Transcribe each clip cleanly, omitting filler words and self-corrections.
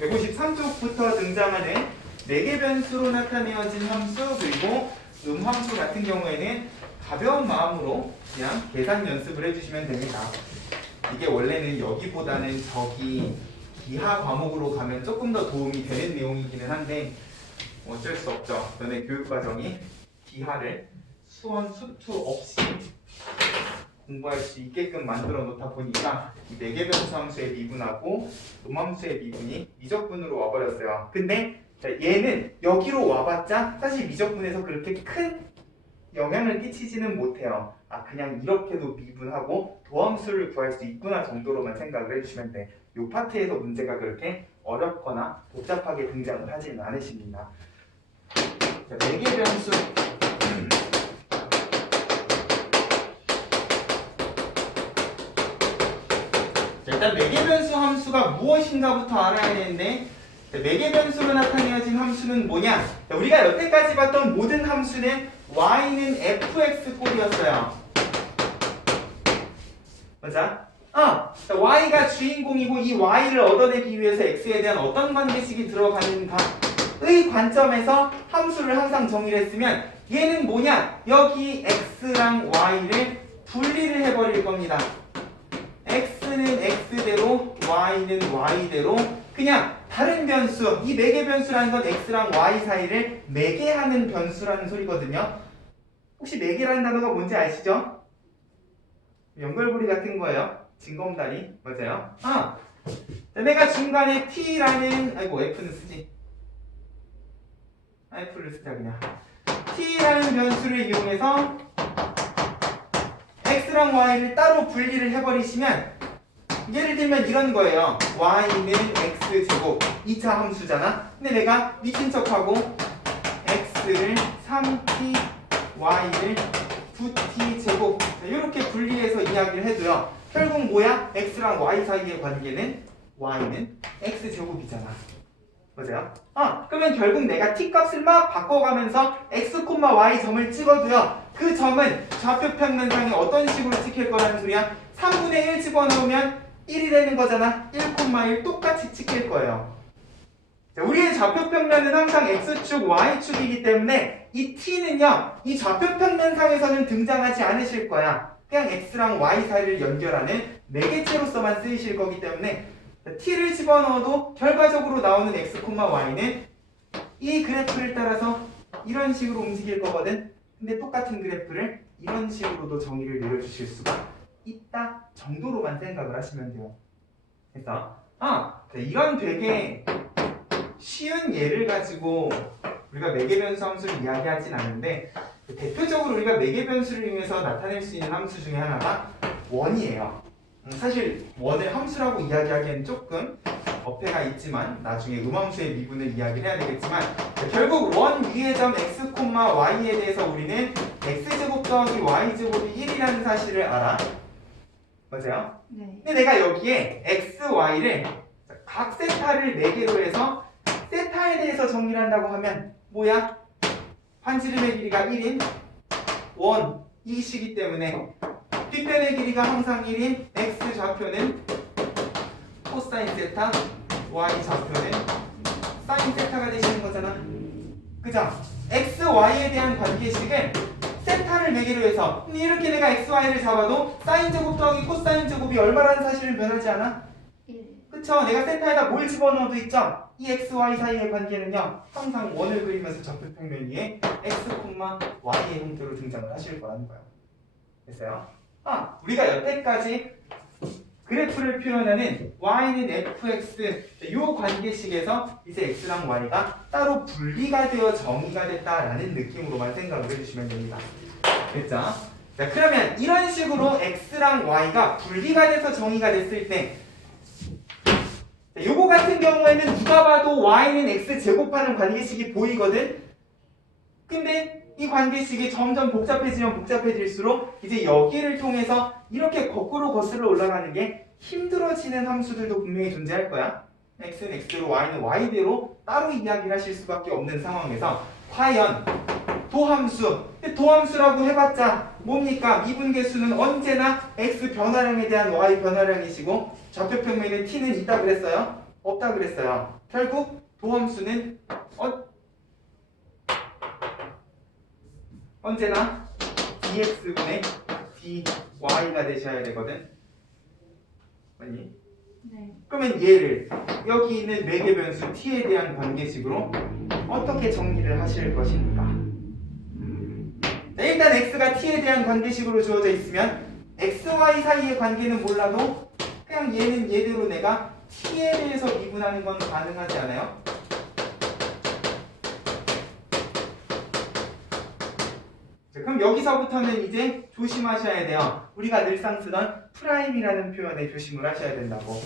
153쪽부터 등장하는 4개 변수로 나타내어진 함수 그리고 함수 같은 경우에는 가벼운 마음으로 그냥 계산 연습을 해주시면 됩니다. 이게 원래는 여기보다는 저기 기하 과목으로 가면 조금 더 도움이 되는 내용이기는 한데 어쩔 수 없죠. 너네 교육과정이 기하를 수원, 수투 없이 공부할 수 있게끔 만들어 놓다 보니까 이 4개 변수 함수의 미분하고 함수의 미분이 미적분으로 와버렸어요. 근데 얘는 여기로 와봤자 사실 미적분에서 그렇게 큰 영향을 끼치지는 못해요. 그냥 이렇게도 미분하고 도함수를 구할 수 있구나 정도로만 생각을 해주시면 돼. 이 파트에서 문제가 그렇게 어렵거나 복잡하게 등장을 하지는 않으십니다. 자, 4개 변수 일단 4개 변수 함수가 무엇인가부터 알아야 되는데 4개 변수로 나타내어진 함수는 뭐냐? 우리가 여태까지 봤던 모든 함수는 y는 fx 꼴이었어요. 맞아? y가 주인공이고 이 y를 얻어내기 위해서 x에 대한 어떤 관계식이 들어가는가의 관점에서 함수를 항상 정의를 했으면 얘는 뭐냐? 여기 x랑 y를 분리를 해버릴 겁니다. x는 x대로 y는 y대로 그냥 다른 변수, 이 4개 변수라는 건 x랑 y 사이를 매개하는 변수라는 소리거든요. 혹시 매개라는 단어가 뭔지 아시죠? 연결고리 같은 거예요. 징검다리. 맞아요. 내가 중간에 t라는 f는 쓰지. f를 쓰자 그냥. t라는 변수를 이용해서 x랑 y를 따로 분리를 해버리시면 예를 들면 이런 거예요. y는 x제곱 2차 함수잖아. 근데 내가 미친 척하고 x를 3t, y를 9t 제곱 이렇게 분리해서 이야기를 해도요. 결국 뭐야? x랑 y 사이의 관계는 y는 x제곱이잖아. 맞아요? 그러면 결국 내가 t 값을 막 바꿔가면서 x, y 점을 찍어도요. 그 점은 좌표 평면상에 어떤 식으로 찍힐 거라는 소리야? 3분의 1 집어넣으면 1이 되는 거잖아. 1,1 똑같이 찍힐 거예요. 자, 우리의 좌표평면은 항상 x축, y축이기 때문에 이 t는요. 이 좌표평면상에서는 등장하지 않으실 거야. 그냥 x랑 y 사이를 연결하는 매개체로서만 쓰이실 거기 때문에 t를 집어넣어도 결과적으로 나오는 x, y는 이 그래프를 따라서 이런 식으로 움직일 거거든. 근데 똑같은 그래프를 이런 식으로도 정의를 내려주실 수가 있다 정도로만 생각을 하시면 돼요. 그래서 이런 되게 쉬운 예를 가지고 우리가 매개변수 함수를 이야기하진 않는데 대표적으로 우리가 매개변수를 이용해서 나타낼 수 있는 함수 중에 하나가 원이에요. 사실 원을 함수라고 이야기하기엔 조금 어폐가 있지만 나중에 음함수의 미분을 이야기를 해야 되겠지만 결국 원 위의 점 x, y에 대해서 우리는 x제곱 더하기 y제곱이 1이라는 사실을 알아. 맞아요? 네. 근데 내가 여기에 x, y를 각 세타를 4개로 해서 세타에 대해서 정리를 한다고 하면 뭐야? 반지름의 길이가 1인 원, 이시기 때문에 뒷변의 길이가 항상 1인 x 좌표는 코사인 세타, y 좌표는 사인 세타가 되시는 거잖아. 그죠? x, y에 대한 관계식은 세타를 매개로 해서 이렇게 내가 x, y를 잡아도 사인 제곱 더하기 코사인 제곱이 얼마라는 사실은 변하지 않아? 1. 그쵸? 내가 세타에다 뭘 집어넣어도 있죠? 이 x, y 사이의 관계는요 항상 원을 그리면서 좌표평면 위에 x, y의 형태로 등장을 하실 거라는 거예요. 됐어요? 우리가 여태까지 그래프를 표현하는 y는 fx 이 관계식에서 이제 x랑 y가 따로 분리가 되어 정의가 됐다라는 느낌으로만 생각을 해주시면 됩니다. 됐죠? 자, 그러면 이런 식으로 x랑 y가 분리가 돼서 정의가 됐을 때 요거 같은 경우에는 누가 봐도 y는 x 제곱하는 관계식이 보이거든? 근데 이 관계식이 점점 복잡해지면 복잡해질수록 이제 여기를 통해서 이렇게 거꾸로 거슬러 올라가는 게 힘들어지는 함수들도 분명히 존재할 거야. x는 x대로 y는 y대로 따로 이야기를 하실 수밖에 없는 상황에서 과연 도함수라고 해봤자 뭡니까? 미분계수는 언제나 x 변화량에 대한 y 변화량이시고 좌표평면에 t는 있다 그랬어요. 없다 그랬어요. 결국 도함수는 언제나 dx분의 dy가 되셔야 되거든. 맞니? 네. 그러면 얘를 여기 있는 매개 변수 t에 대한 관계식으로 어떻게 정리를 하실 것입니까? 네, 일단 x가 t에 대한 관계식으로 주어져 있으면 x, y 사이의 관계는 몰라도 그냥 얘는 얘대로 내가 t에 대해서 미분하는 건 가능하지 않아요? 자, 그럼 여기서부터는 이제 조심하셔야 돼요. 우리가 늘상 쓰던 프라임이라는 표현에 조심을 하셔야 된다고.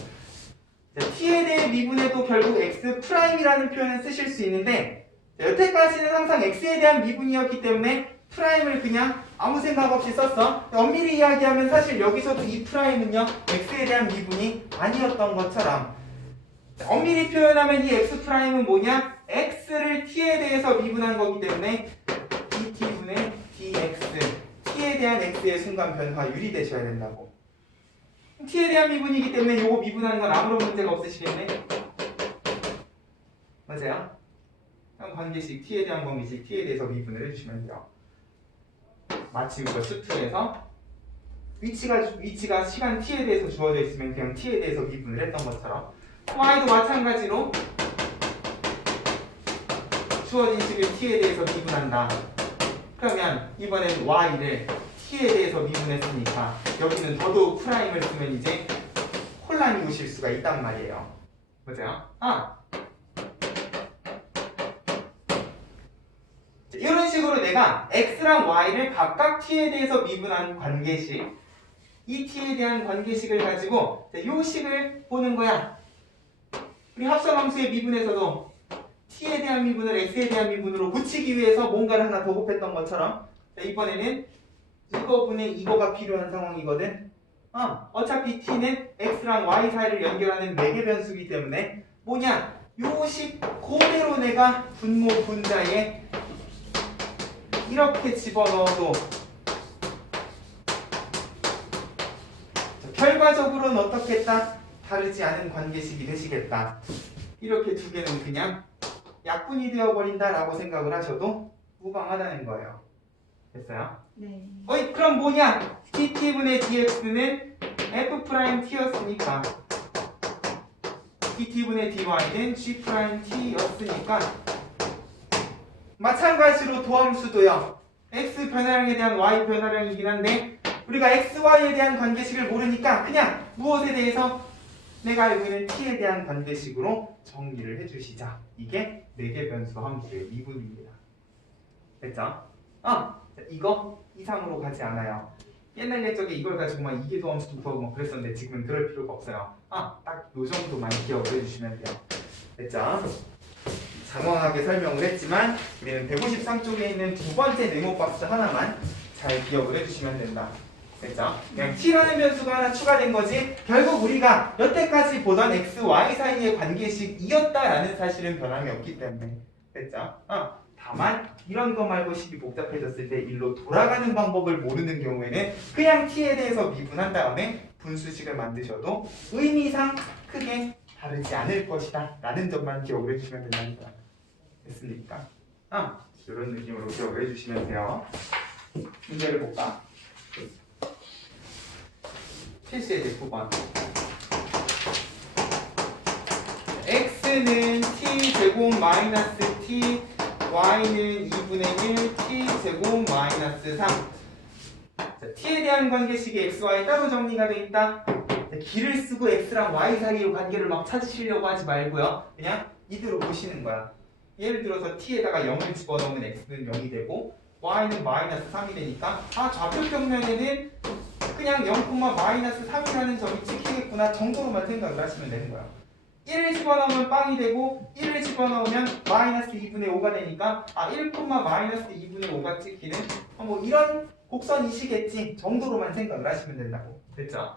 자, t에 대해 미분해도 결국 x 프라임이라는 표현을 쓰실 수 있는데, 자, 여태까지는 항상 x에 대한 미분이었기 때문에 프라임을 그냥 아무 생각 없이 썼어. 엄밀히 이야기하면 사실 여기서도 이 프라임은요 x에 대한 미분이 아니었던 것처럼, 자, 엄밀히 표현하면 이 x 프라임은 뭐냐? x를 t에 대해서 미분한 거기 때문에 dt분의 dx, t에 대한 x의 순간 변화율이 되셔야 된다고. t에 대한 미분이기 때문에 요거 미분하는 건 아무런 문제가 없으시겠네? 맞아요? 관계식 t에 대한 관계식 t에 대해서 미분을 해주시면 돼요. 마치 우리가 수투에서 위치가 시간 t에 대해서 주어져 있으면 그냥 t에 대해서 미분을 했던 것처럼 y도 마찬가지로 주어진 식을 t에 대해서 미분한다. 그러면 이번엔 y를 t에 대해서 미분했으니까 여기는 더더욱 프라임을 쓰면 이제 혼란이 오실 수가 있단 말이에요. 맞아요? 이런 식으로 내가 x랑 y를 각각 t에 대해서 미분한 관계식, 이 t에 대한 관계식을 가지고 이 식을 보는 거야. 우리 합성함수의 미분에서도 t에 대한 미분을 x에 대한 미분으로 붙이기 위해서 뭔가를 하나 더 곱했던 것처럼, 이번에는 이거분의 이거가 필요한 상황이거든. 어차피 t는 x랑 y 사이를 연결하는 매개 변수이기 때문에 뭐냐? 요 식 그대로 내가 분모 분자에 이렇게 집어넣어도 결과적으로는 어떻겠다? 다르지 않은 관계식이 되시겠다. 이렇게 두 개는 그냥 약분이 되어버린다라고 생각을 하셔도 무방하다는 거예요. 됐어요? 네. 그럼 뭐냐? dt분의 dx는 f't였으니까 dt분의 dy는 g't였으니까 마찬가지로 도함수도요. x 변화량에 대한 y 변화량이긴 한데 우리가 x, y에 대한 관계식을 모르니까 그냥 무엇에 대해서 내가 알고 있는 t에 대한 관계식으로 정리를 해주시자. 이게 매개 변수 함수의 미분입니다. 됐죠? 이거 이상으로 가지 않아요. 옛날 옛적에 이걸 가지고 막 이계 도함수도 구하고 막 그랬었는데 지금은 그럴 필요가 없어요. 딱 요 정도만 기억을 해주시면 돼요. 됐죠? 장황하게 설명을 했지만 우리는 153쪽에 있는 두 번째 네모 박스 하나만 잘 기억을 해주시면 된다. 됐죠? 그냥 t라는 변수가 하나 추가된 거지 결국 우리가 여태까지 보던 x, y 사이의 관계식이었다라는 사실은 변함이 없기 때문에. 됐죠? 다만 이런 거 말고 식이 복잡해졌을 때 일로 돌아가는 방법을 모르는 경우에는 그냥 t에 대해서 미분한 다음에 분수식을 만드셔도 의미상 크게 다르지 않을 것이다 라는 점만 기억을 해주시면 된답니다. 됐습니까? 이런 느낌으로 기억을 해주시면 돼요. 문제를 볼까? 필수의 제 9번. x는 t제곱 마이너스 t, y는 2분의 1 t제곱 마이너스 3. 자, t에 대한 관계식이 x, y 따로 정리가 되어 있다. 길을 쓰고 x랑 y 사이의 관계를 막 찾으시려고 하지 말고요. 그냥 이대로 보시는 거야. 예를 들어서 t에다가 0을 집어넣으면 x는 0이 되고 y는 마이너스 3이 되니까 좌표 평면에는 그냥 0, 마이너스 3이라는 점이 찍히겠구나 정도로만 생각을 하시면 되는 거야. 1을 집어넣으면 빵이 되고 1을 집어넣으면 마이너스 2분의 5가 되니까 1, 마이너스 2분의 5가 찍히는 뭐 이런 곡선이시겠지 정도로만 생각을 하시면 된다고. 됐죠?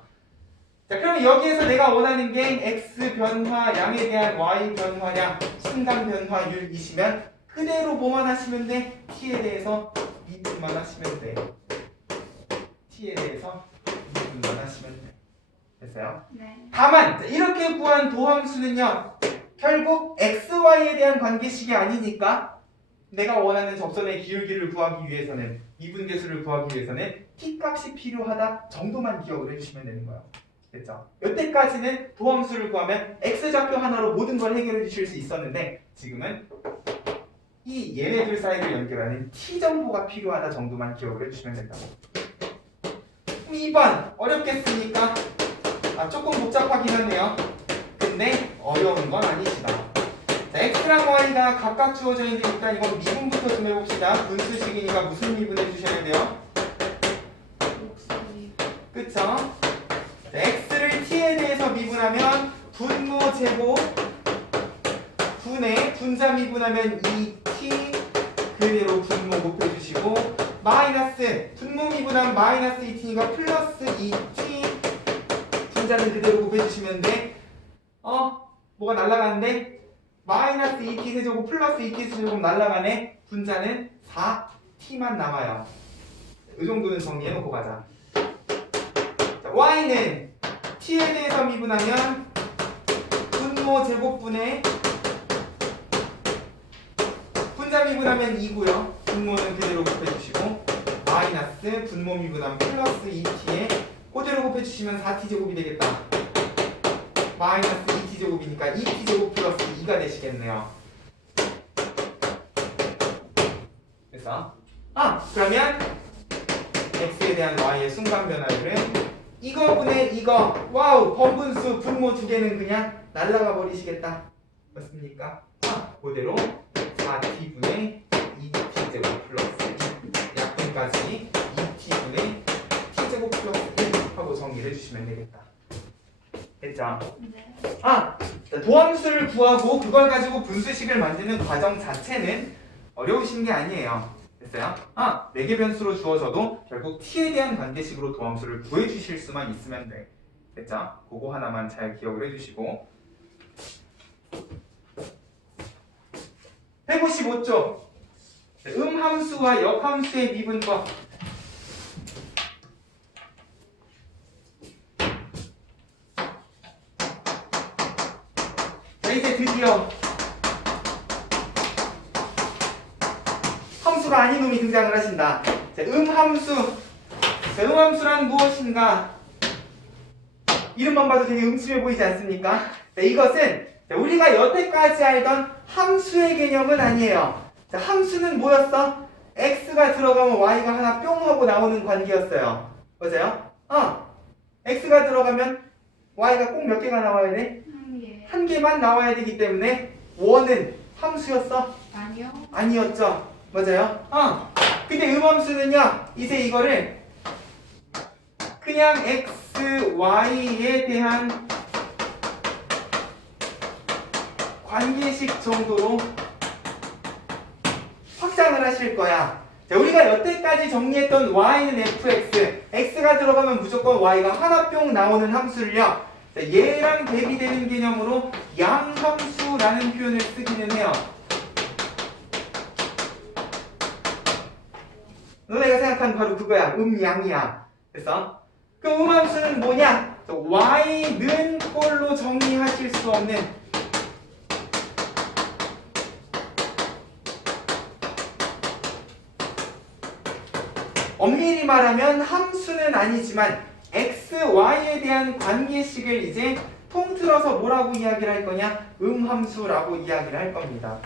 자, 그럼 여기에서 내가 원하는 게 x 변화량에 대한 y 변화량, 순간 변화율이시면 그대로 뭐만 하시면 돼? t에 대해서 미분만 하시면 돼. t에 대해서 미분만 하시면 돼. 됐어요? 네. 다만 이렇게 구한 도함수는요 결국 xy에 대한 관계식이 아니니까 내가 원하는 접선의 기울기를 구하기 위해서는 미분계수를 구하기 위해서는 t 값이 필요하다 정도만 기억을 해주시면 되는 거예요. 됐죠? 여태까지는 도함수를 구하면 x좌표 하나로 모든 걸 해결해 주실 수 있었는데 지금은 이 얘네들 사이를 연결하는 t 정보가 필요하다 정도만 기억을 해주시면 된다고. 2번 어렵겠습니까? 조금 복잡하긴 하네요. 근데 어려운 건 아니시다. 자, x랑 y가 각각 주어져 있는데 일단 이건 미분부터 좀 해봅시다. 분수식이니까 무슨 미분 해주셔야 돼요? 그쵸? 자, x를 t에 대해서 미분하면 분모 제곱 분의 분자 미분하면 2t 그대로 분모 곱해주시고 마이너스 분모 미분하면 마이너스 2t니까 플러스 2t 분자는 그대로 곱해주시면 돼. 뭐가 날라가는데? 마이너스 2t 세제곱 플러스 2t 세제곱 날라가네. 분자는 4t만 남아요. 이 정도는 정리해놓고 가자. 자, y는 t에 대해서 미분하면 분모 제곱분의 분자 미분하면 2고요. 분모는 그대로 곱해주시고 마이너스 분모 미분하면 플러스 2t에 그대로 곱해주시면 4t 제곱이 되겠다. 마이너스 2t 제곱이니까 2t 제곱 플러스 2가 되시겠네요. 그래서 그러면 x에 대한 y의 순간 변화율은 이거분의 이거 와우 번분수 분모 두 개는 그냥 날라가 버리시겠다. 맞습니까? 그대로 4t분의 2t 제곱 플러스 2 약분까지 2t분의 t제곱 플러스 1 하고 정리를 해주시면 되겠다. 됐죠? 네. 도함수를 구하고 그걸 가지고 분수식을 만드는 과정 자체는 어려우신 게 아니에요. 됐어요? 4개 변수로 주어져도 결국 t에 대한 관계식으로 도함수를 구해주실 수만 있으면 돼. 됐죠? 그거 하나만 잘 기억을 해주시고 155쪽 음함수와 역함수의 미분법. 이제 드디어 함수가 아닌 놈이 등장을 하신다. 음함수. 음함수란 무엇인가? 이름만 봐도 되게 음침해 보이지 않습니까? 이것은 우리가 여태까지 알던 함수의 개념은 아니에요. 함수는 뭐였어? x가 들어가면 y가 하나 뿅 하고 나오는 관계였어요. 맞아요? x가 들어가면 y가 꼭 몇 개가 나와야 돼? 한 개만 나와야 되기 때문에 원은 함수였어? 아니요. 아니었죠. 맞아요? 근데 음함수는요, 이제 이거를 그냥 x, y에 대한 관계식 정도로 확장을 하실 거야. 자, 우리가 여태까지 정리했던 y는 fx, x가 들어가면 무조건 y가 하나 뿅 나오는 함수를요, 자, 얘랑 대비되는 개념으로 양함수라는 표현을 쓰기는 해요. 너네가 생각한 바로 그거야. 음양이야. 그래서 그 음함수는 뭐냐? y는 꼴로 정리하실 수 없는 엄밀히 말하면 함수는 아니지만 x, y에 대한 관계식을 이제 통틀어서 뭐라고 이야기를 할 거냐? 음함수라고 이야기를 할 겁니다.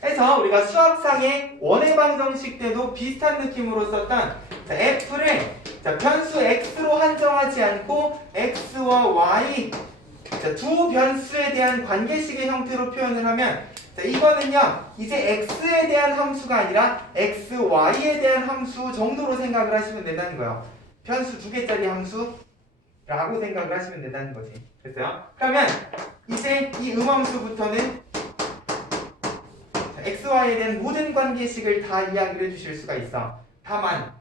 그래서 우리가 수학상의 원해방정식 때도 비슷한 느낌으로 썼던 f를 변수 x로 한정하지 않고 x와 y 두 변수에 대한 관계식의 형태로 표현을 하면 이거는요 이제 x에 대한 함수가 아니라 x, y에 대한 함수 정도로 생각을 하시면 된다는 거예요. 변수 두 개짜리 함수라고 생각을 하시면 된다는 거지. 됐어요? 그러면 이제 이 음함수부터는 x, y에 대한 모든 관계식을 다 이야기를 해주실 수가 있어. 다만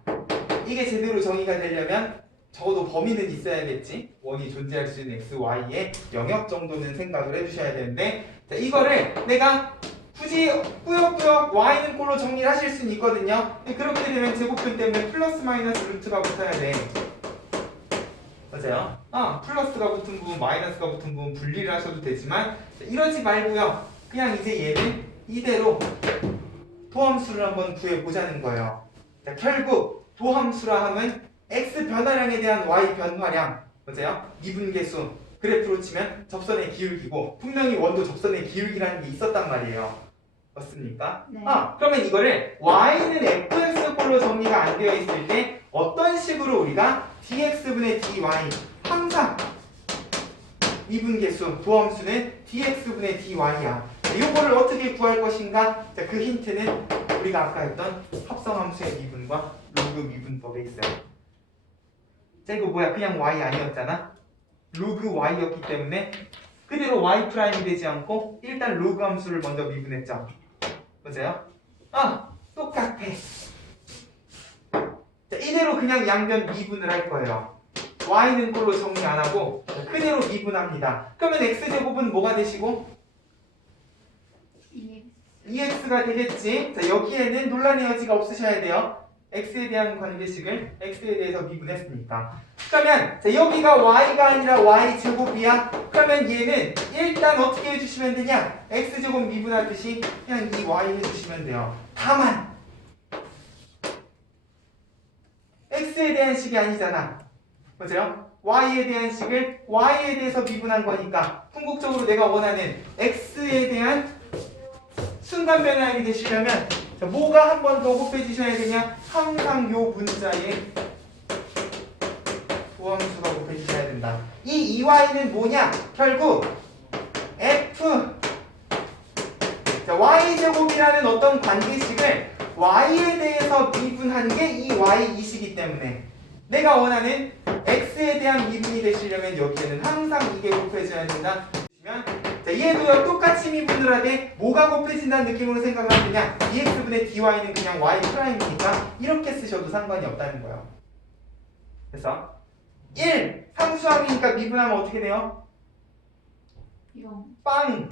이게 제대로 정의가 되려면 적어도 범위는 있어야겠지. 원이 존재할 수 있는 x, y의 영역 정도는 생각을 해주셔야 되는데 이거를 내가 굳이 꾸역꾸역 y는 꼴로 정리를 하실 수는 있거든요. 그렇게 되면 제곱변 때문에 플러스 마이너스 루트가 붙어야 돼. 맞아요? 맞아요? 플러스가 붙은 부분, 마이너스가 붙은 부분 분리를 하셔도 되지만 이러지 말고요. 그냥 이제 얘는 이대로 도함수를 한번 구해보자는 거예요. 자, 결국 도함수라 함은 x 변화량에 대한 y 변화량, 맞아요? 미분계수, 그래프로 치면 접선의 기울기고 분명히 원도 접선의 기울기라는 게 있었단 말이에요. 맞습니까? 네. 그러면 이거를 y는 fx꼴로 정리가 안 되어 있을 때 어떤 식으로 우리가 dx분의 dy 항상 미분계수, 도함수는 dx분의 dy야. 이거를 어떻게 구할 것인가? 자, 그 힌트는 우리가 아까 했던 합성함수의 미분과 로그 미분법에 있어요. 자, 이거 뭐야? 그냥 y 아니었잖아? 로그 y였기 때문에 그대로 y 프라임이 되지 않고 일단 로그 함수를 먼저 미분했죠. 맞아요? 똑같아. 자, 이대로 그냥 양변 미분을 할 거예요. y는 꼴로 정리 안 하고 그대로 미분합니다. 그러면 x제곱은 뭐가 되시고? 2x가 되겠지. 자, 여기에는 논란의 여지가 없으셔야 돼요. x에 대한 관계식을 x에 대해서 미분했으니까. 그러면 자, 여기가 y가 아니라 y제곱이야. 그러면 얘는 일단 어떻게 해주시면 되냐? x제곱 미분하듯이 그냥 이 y 해주시면 돼요. 다만 x에 대한 식이 아니잖아. 맞아요? y에 대한 식을 y에 대해서 미분한 거니까 궁극적으로 내가 원하는 x에 대한 순간 변화량이 되시려면 자, 뭐가 한 번 더 곱해지셔야 되냐? 항상 요 문자에 도함수가 곱해지셔야 된다. 이 2y는 뭐냐? 결국 f 자, y제곱이라는 어떤 관계식을 y에 대해서 미분한 게 이 y2시기 때문에 내가 원하는 x에 대한 미분이 되시려면 여기에는 항상 이게 곱해져야 된다. 자, 얘도요 똑같이 미분을 하되 뭐가 곱해진다는 느낌으로 생각을 하느냐? dx분의 dy는 그냥 y 프라임이니까 이렇게 쓰셔도 상관이 없다는 거예요. 그래서 1 상수함이니까 미분하면 어떻게 돼요? 빵!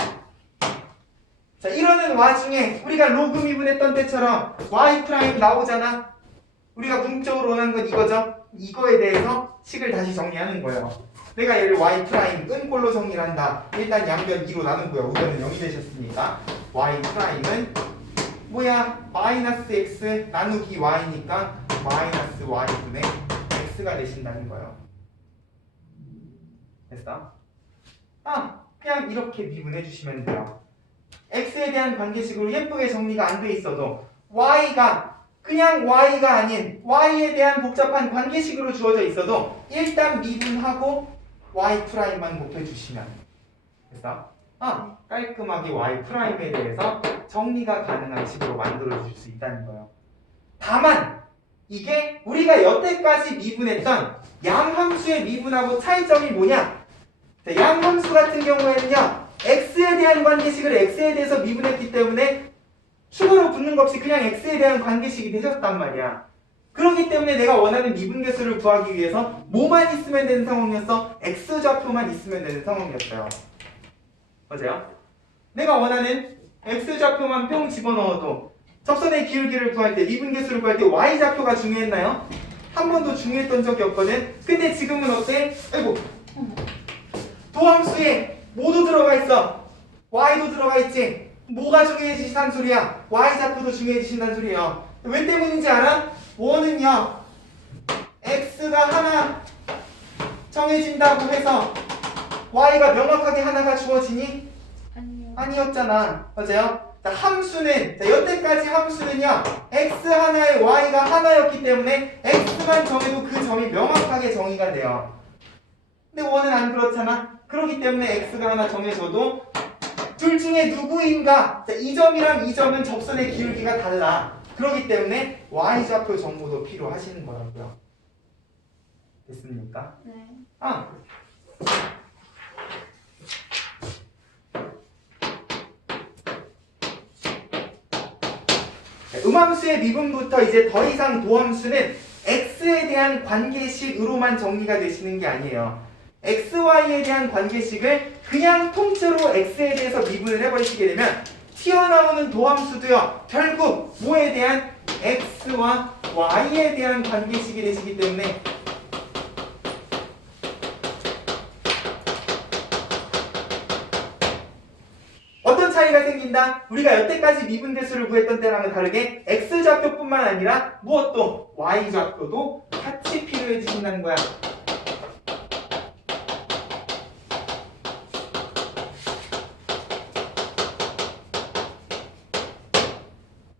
자, 이러는 와중에 우리가 로그 미분했던 때처럼 y 프라임 나오잖아. 우리가 궁극적으로 원하는 건 이거죠. 이거에 대해서 식을 다시 정리하는 거예요. 내가 얘를 y 프라임 은꼴로 정리를 한다. 일단 양변 2로 나누고요. 우변은 0이 되셨으니까 y 프라임은 뭐야? 마이너스 x 나누기 y니까 마이너스 y분의 x가 되신다는 거예요. 됐어? 그냥 이렇게 미분해 주시면 돼요. x에 대한 관계식으로 예쁘게 정리가 안 돼 있어도 y가 그냥 y가 아닌 y에 대한 복잡한 관계식으로 주어져 있어도 일단 미분하고 y 프라임만 곱해주시면 그래서 깔끔하게 y 프라임에 대해서 정리가 가능한 식으로 만들어 주실 수 있다는 거예요. 다만 이게 우리가 여태까지 미분했던 양함수의 미분하고 차이점이 뭐냐? 자, 양함수 같은 경우에는요 x에 대한 관계식을 x에 대해서 미분했기 때문에 추가로 붙는 것 없이 그냥 x에 대한 관계식이 되셨단 말이야. 그렇기 때문에 내가 원하는 미분계수를 구하기 위해서 뭐만 있으면 되는 상황이었어? x좌표만 있으면 되는 상황이었어요. 맞아요? 내가 원하는 x좌표만 평 집어넣어도 접선의 기울기를 구할 때 미분계수를 구할 때 y좌표가 중요했나요? 한 번도 중요했던 적이 없거든. 근데 지금은 어때? 아이고 도함수에 모두 들어가 있어. y도 들어가 있지. 뭐가 중요해지신다는 소리야? y좌표도 중요해지신다는 소리야. 왜 때문인지 알아? 원은요 x가 하나 정해진다고 해서 y가 명확하게 하나가 주어지니? 아니었잖아. 맞아요? 자, 함수는 자, 여태까지 함수는요 x 하나에 y가 하나였기 때문에 x만 정해도 그 점이 명확하게 정의가 돼요. 근데 원은 안 그렇잖아. 그렇기 때문에 x가 하나 정해져도 둘 중에 누구인가? 자, 이 점이랑 이 점은 접선의 기울기가 달라. 그렇기 때문에 y좌표 정보도 필요하시는 거라고요. 됐습니까? 네. 음함수의 미분부터 이제 더 이상 도함수는 x에 대한 관계식으로만 정리가 되시는 게 아니에요. x, y에 대한 관계식을 그냥 통째로 x에 대해서 미분을 해버리시게 되면 튀어나오는 도함수도요 결국 뭐에 대한 x와 y에 대한 관계식이 되시기 때문에 차이가 생긴다? 우리가 여태까지 미분대수를 구했던 때랑은 다르게 x좌표뿐만 아니라 무엇도 y좌표도 같이 필요해지신다는 거야.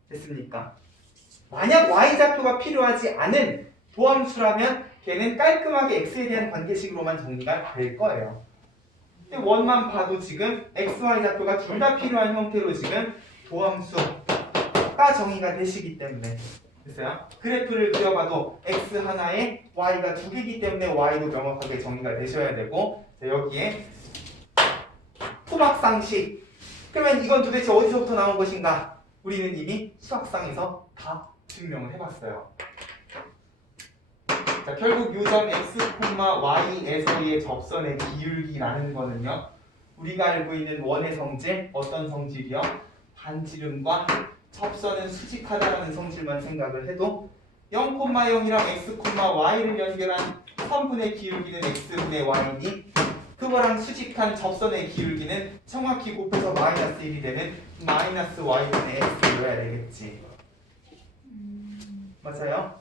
됐습니까? 만약 y좌표가 필요하지 않은 도함수라면 걔는 깔끔하게 x에 대한 관계식으로만 정리가 될 거예요. 근데 원만 봐도 지금 x, y 좌표가 둘 다 필요한 형태로 지금 도함수가 정의가 되시기 때문에 됐어요? 그래프를 그려봐도 x 하나에 y가 두 개이기 때문에 y도 명확하게 정의가 되셔야 되고 자, 여기에 토막상식 그러면 이건 도대체 어디서부터 나온 것인가? 우리는 이미 수학상에서 다 증명을 해봤어요. 자, 결국 요점 x, y에서의 접선의 기울기라는 거는요. 우리가 알고 있는 원의 성질, 어떤 성질이요? 반지름과 접선은 수직하다라는 성질만 생각을 해도 0,0이랑 x, y를 연결한 선분의 기울기는 x분의 y니 그거랑 수직한 접선의 기울기는 정확히 곱해서 마이너스 1이 되면 마이너스 y분의 x여야 되겠지. 맞아요?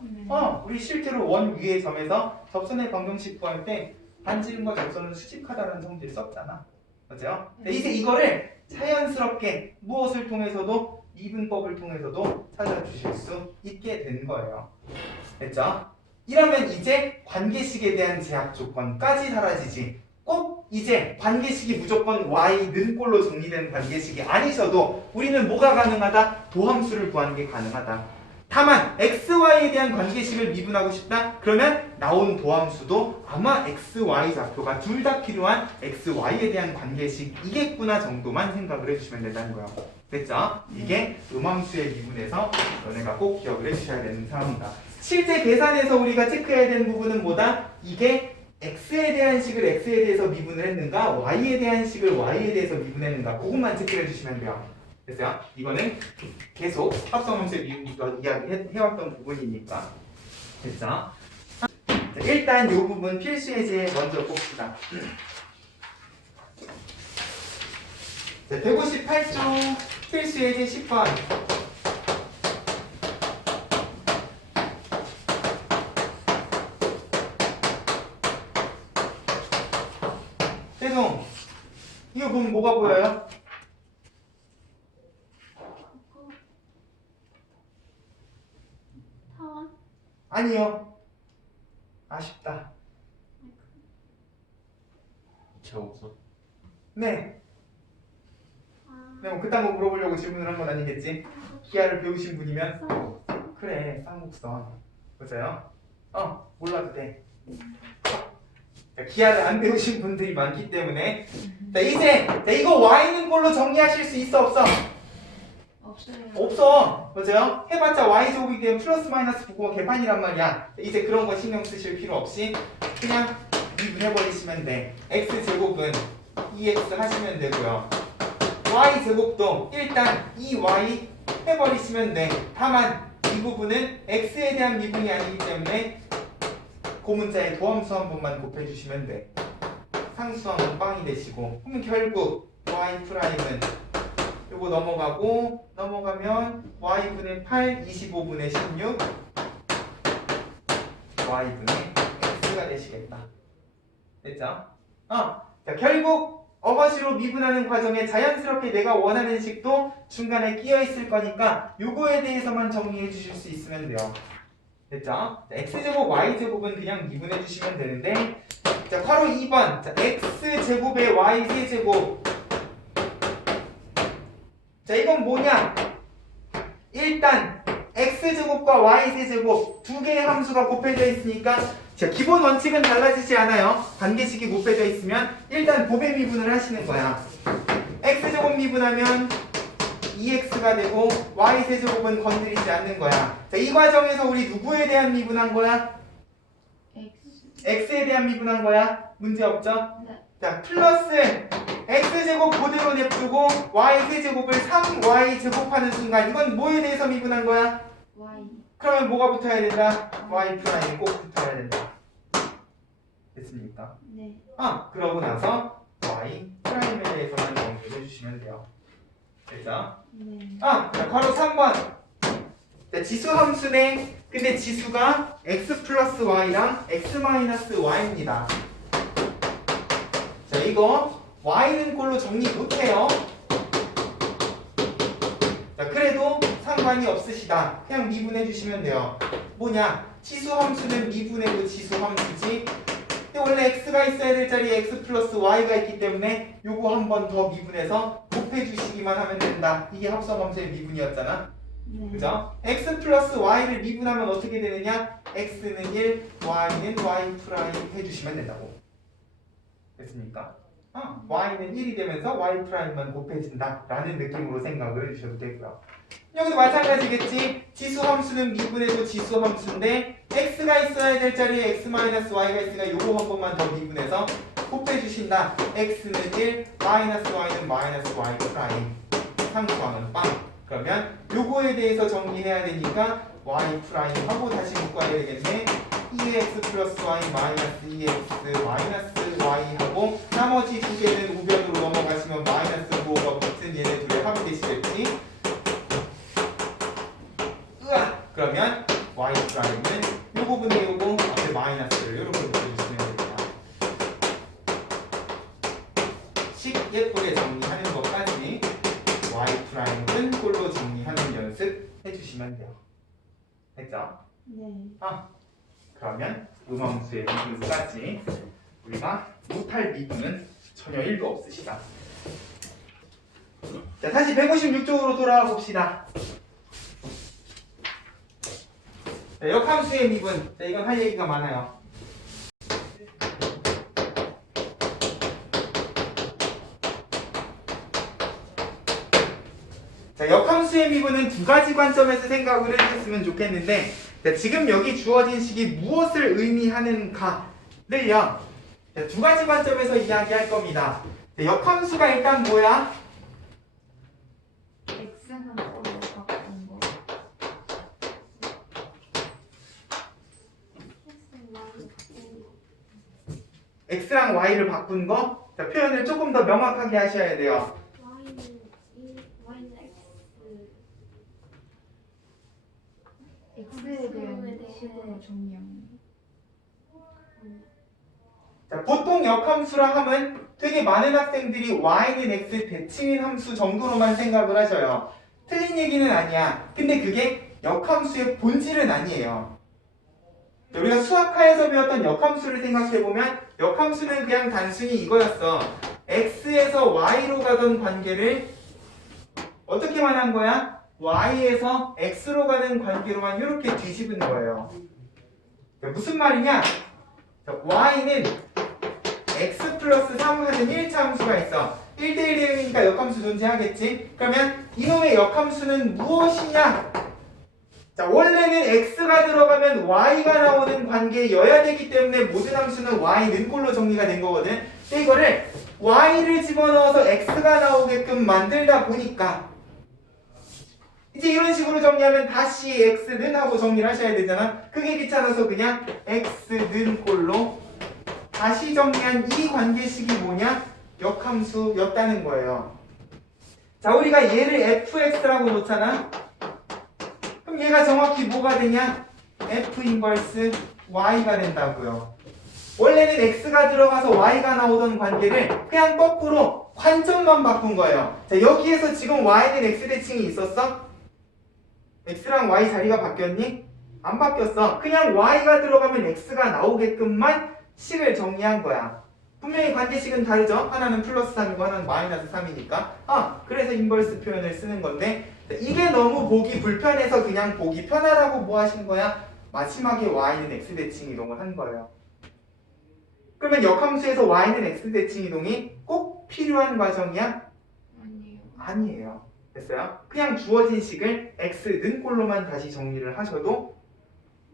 우리 실제로 원 위의 점에서 접선의 방정식 구할 때 반지름과 접선은 수직하다는 성질 썼잖아. 맞아요? 이제 이거를 자연스럽게 무엇을 통해서도 미분법을 통해서도 찾아주실 수 있게 된 거예요. 됐죠? 이러면 이제 관계식에 대한 제약 조건까지 사라지지. 꼭 이제 관계식이 무조건 y는 꼴로 정리되는 관계식이 아니셔도 우리는 뭐가 가능하다? 도함수를 구하는 게 가능하다. 다만 x, y에 대한 관계식을 미분하고 싶다? 그러면 나온 도함수도 아마 x, y 좌표가 둘 다 필요한 x, y에 대한 관계식이겠구나 정도만 생각을 해주시면 된다는 거예요. 됐죠? 이게 음함수의 미분에서 너네가 꼭 기억을 해주셔야 되는 상황이다. 실제 계산에서 우리가 체크해야 되는 부분은 뭐다? 이게 x에 대한 식을 x에 대해서 미분을 했는가? y에 대한 식을 y에 대해서 미분했는가? 그것만 체크해 주시면 돼요. 됐어요? 이거는 계속 합성함수의 미분부터 이야기해왔던 부분이니까. 됐죠? 자, 일단 이 부분 필수 예제 먼저 봅시다. 자, 158쪽 필수 예제 10번. 세동, 이거 보면 뭐가 보여요? 아니요. 아쉽다. 제곱선? 네. 네, 뭐 그딴 거 물어보려고 질문을 한 건 아니겠지? 기하를 배우신 분이면 그래, 쌍곡선. 맞아요? 몰라도 돼. 자, 기하를 안 배우신 분들이 많기 때문에 자, 이제 이거 y는 꼴로 정리하실 수 있어 없어? 없어요. 없어. 맞아요? 해봤자 y제곱이기 때문에 플러스 마이너스 부호가 개판이란 말이야. 이제 그런 거 신경 쓰실 필요 없이 그냥 미분해버리시면 돼. x제곱은 2x 하시면 되고요. y제곱도 일단 2y 해버리시면 돼. 다만 이 부분은 x에 대한 미분이 아니기 때문에 고문자의 도함수 한 번만 곱해주시면 돼. 상수함은 빵이 되시고 그러면 결국 y''은 요거 넘어가면 y분의 8, 25분의 16 y분의 x가 되시겠다. 됐죠? 자, 결국 어거지로 미분하는 과정에 자연스럽게 내가 원하는 식도 중간에 끼어 있을 거니까 요거에 대해서만 정리해 주실 수 있으면 돼요. 됐죠? 자, x제곱, y제곱은 그냥 미분해 주시면 되는데 자, 괄호 2번 자, x제곱에 y세제곱 자, 이건 뭐냐? 일단 x제곱과 y세제곱 두 개의 함수가 곱해져 있으니까 자, 기본 원칙은 달라지지 않아요. 관계식이 곱해져 있으면 일단 곱의 미분을 하시는 거야. x제곱 미분하면 2x가 되고 y세제곱은 건드리지 않는 거야. 자, 이 과정에서 우리 누구에 대한 미분한 거야? x에 대한 미분한 거야. 문제 없죠? 네. 자, 플러스 x제곱 그대로 냅두고 y세제곱을 3y 제곱하는 순간 이건 뭐에 대해서 미분한 거야? Y. 그러면 뭐가 붙어야 된다? y 프라임이 꼭 붙어야 된다. 됐습니까? 네. 그러고 나서 y 프라임에 대해서만 정리해 주시면 돼요. 됐어? 네. 자, 괄호 3번. 자, 지수 함수네. 근데 지수가 x 플러스 y랑 x 마이너스 y입니다. 자, 이거 y는 꼴로 정리 못해요. 자, 그래도 상관이 없으시다. 그냥 미분해 주시면 돼요. 뭐냐? 지수 함수는 미분해도 지수 함수지. 근데 원래 x가 있어야 될 자리에 x 플러스 y가 있기 때문에 요거 한 번 더 미분해서 곱해 주시기만 하면 된다. 이게 합성함수의 미분이었잖아. 네. 그죠? x 플러스 y를 미분하면 어떻게 되느냐? x는 1, y는 y 프라임 해주시면 된다고. 됐습니까? y는 1이 되면서 y 프라임만 곱해진다 라는 느낌으로 생각을 해주셔도 되고요. 여기도 마찬가지겠지. 지수 함수는 미분해도 지수 함수인데 x가 있어야 될 자리에 x-y가 있으니까 요거 한 번만 더 미분해서 곱해주신다. x는 1, 마이너스 y는 마이너스 y 프라임. 상수항은 빵. 그러면 요거에 대해서 정리해야 되니까 y 프라임 하고 다시 묶어야 되겠네. 2x 플러스 y 마이너스 2x 마이너스 y 하고 나머지 두 개는 우변으로 넘어가시면 마이너스 5가 붙은 얘네 둘의 합이 되시겠지. 그러면 y 프라임은 요 부분에 요거 앞에 마이너스를 이렇게 붙여주시면 됩니다. 식 예쁘게 정리하는 것까지 y 프라임은 꼴로 정리하는 연습 해주시면 돼요. 됐죠? 네. 그러면 음함수의 미분까지 우리가 못할 미분은 전혀 1도 없으시다. 자, 다시 156쪽으로 돌아와 봅시다. 자, 역함수의 미분. 자, 이건 할 얘기가 많아요. 자, 역함수의 미분은 두 가지 관점에서 생각을 해주셨으면 좋겠는데, 자, 지금 여기 주어진 식이 무엇을 의미하는가를요, 자, 두 가지 관점에서 이야기할 겁니다. 자, 역함수가 일단 뭐야? x는 꼴로 바꾼 거. x랑 y를 바꾼 거? 자, 표현을 조금 더 명확하게 하셔야 돼요. x에 대한 식으로 정리하는 자, 보통 역함수라 하면 되게 많은 학생들이 y는 x 대칭인 함수 정도로만 생각을 하셔요. 틀린 얘기는 아니야. 근데 그게 역함수의 본질은 아니에요. 우리가 수학하에서 배웠던 역함수를 생각해보면 역함수는 그냥 단순히 이거였어. x에서 y로 가던 관계를 어떻게 말한 거야? y에서 x로 가는 관계로만 이렇게 뒤집은 거예요. 무슨 말이냐? y는 x 플러스 3 하는 1차 함수가 있어. 1대1 대응이니까 역함수 존재하겠지? 그러면 이놈의 역함수는 무엇이냐? 자, 원래는 x가 들어가면 y가 나오는 관계여야 되기 때문에 모든 함수는 y는 꼴로 정리가 된 거거든. 근데 이거를 y를 집어넣어서 x가 나오게끔 만들다 보니까 이제 이런 식으로 정리하면 다시 x는 하고 정리를 하셔야 되잖아. 그게 귀찮아서 그냥 x는 꼴로 다시 정리한 이 관계식이 뭐냐? 역함수였다는 거예요. 자, 우리가 얘를 fx라고 놓잖아. 그럼 얘가 정확히 뭐가 되냐? f 인버스 y가 된다고요. 원래는 x가 들어가서 y가 나오던 관계를 그냥 거꾸로 관점만 바꾼 거예요. 자, 여기에서 지금 y는 x 대칭이 있었어? x랑 y 자리가 바뀌었니? 안 바뀌었어. 그냥 y가 들어가면 x가 나오게끔만 식을 정리한 거야. 분명히 관계식은 다르죠? 하나는 플러스 3이고 하나는 마이너스 3이니까. 그래서 인버스 표현을 쓰는 건데 이게 너무 보기 불편해서 그냥 보기 편하라고 뭐 하신 거야? 마지막에 y는 x 대칭 이동을 한 거예요. 그러면 역함수에서 y는 x 대칭 이동이 꼭 필요한 과정이야? 아니에요. 아니에요. 됐어요? 그냥 주어진 식을 x는 꼴로만 다시 정리를 하셔도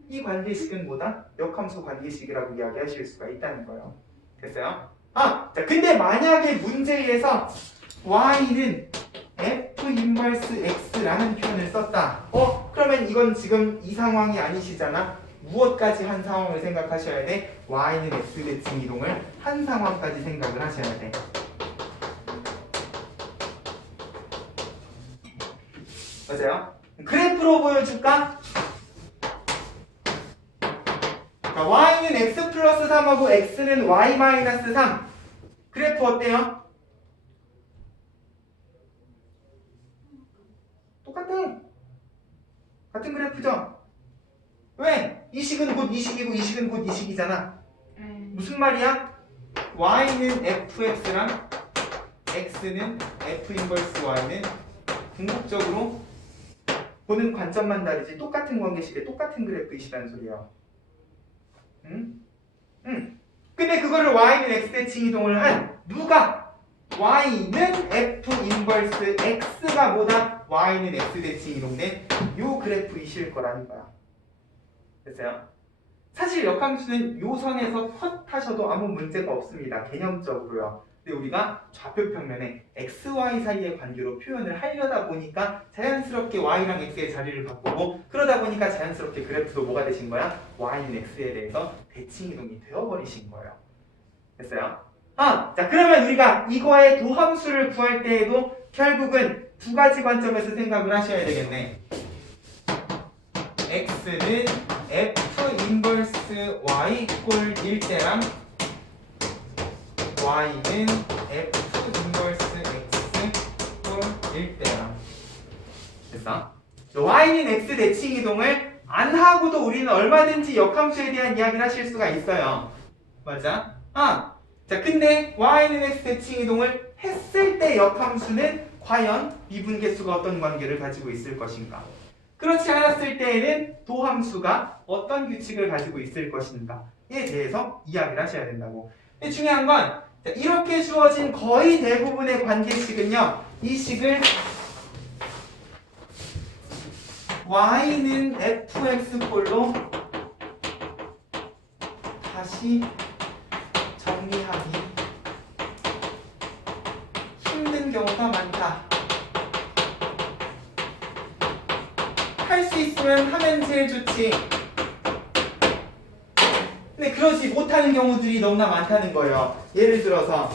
이 관계식은 뭐다? 역함수 관계식이라고 이야기하실 수가 있다는 거예요. 됐어요? 자, 근데 만약에 문제에서 y는 f 인버스 x라는 표현을 썼다. 그러면 이건 지금 이 상황이 아니시잖아. 무엇까지 한 상황을 생각하셔야 돼? y는 x 대칭 이동을 한 상황까지 생각을 하셔야 돼. 맞아요? 그래프로 보여줄까? 자, y는 x 플러스 3하고 x는 y 마이너스 3. 그래프 어때요? 똑같아. 같은 그래프죠? 왜? 이 식은 곧 이 식이고 이 식은 곧 이 식이잖아. 무슨 말이야? y는 fx랑 x는 f 인버스 y는 궁극적으로 보는 관점만 다르지 똑같은 관계식에 똑같은 그래프이시라는 소리야. 응? 응. 근데 그거를 y는 x 대칭 이동을 한 누가? y는 f 인버스 x가 뭐다? y는 x 대칭 이동된 요 그래프이실 거라는 거야. 됐어요? 사실 역함수는 요 선에서 컷하셔도 아무 문제가 없습니다. 개념적으로요. 근데 우리가 좌표 평면에 x, y 사이의 관계로 표현을 하려다 보니까 자연스럽게 y랑 x의 자리를 바꾸고 그러다 보니까 자연스럽게 그래프도 뭐가 되신 거야? y는 x에 대해서 대칭 이동이 되어버리신 거예요. 됐어요? 자 그러면 우리가 이거의 도함수를 구할 때에도 결국은 두 가지 관점에서 생각을 하셔야 되겠네. x는 f 인버스 y 꼴 1대랑 y는 f 인버스 x 꼴 1대랑 됐어? y는 x 대칭 이동을 안 하고도 우리는 얼마든지 역함수에 대한 이야기를 하실 수가 있어요. 맞아? 자 근데 y는 x 대칭 이동을 했을 때 역함수는 과연 미분계수가 어떤 관계를 가지고 있을 것인가? 그렇지 않았을 때에는 도함수가 어떤 규칙을 가지고 있을 것인가에 대해서 이야기를 하셔야 된다고. 근데 중요한 건 이렇게 주어진 거의 대부분의 관계식은요. 이 식을 y는 fx꼴로 다시 정리하기 힘든 경우가 많다. 할 수 있으면 하면 제일 좋지. 근데 그러지 못하는 경우들이 너무나 많다는 거예요. 예를 들어서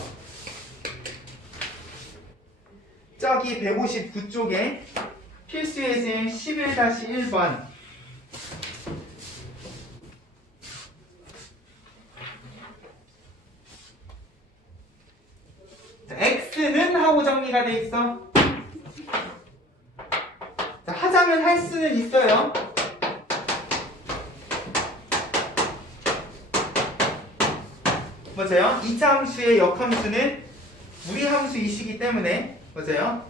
저기 159쪽에 필수예제 11-1번 x는 하고 정리가 돼 있어. 자, 하자면 할 수는 있어요. 맞아요? 2차 함수의 역함수는 우리 함수이시기 때문에 맞아요?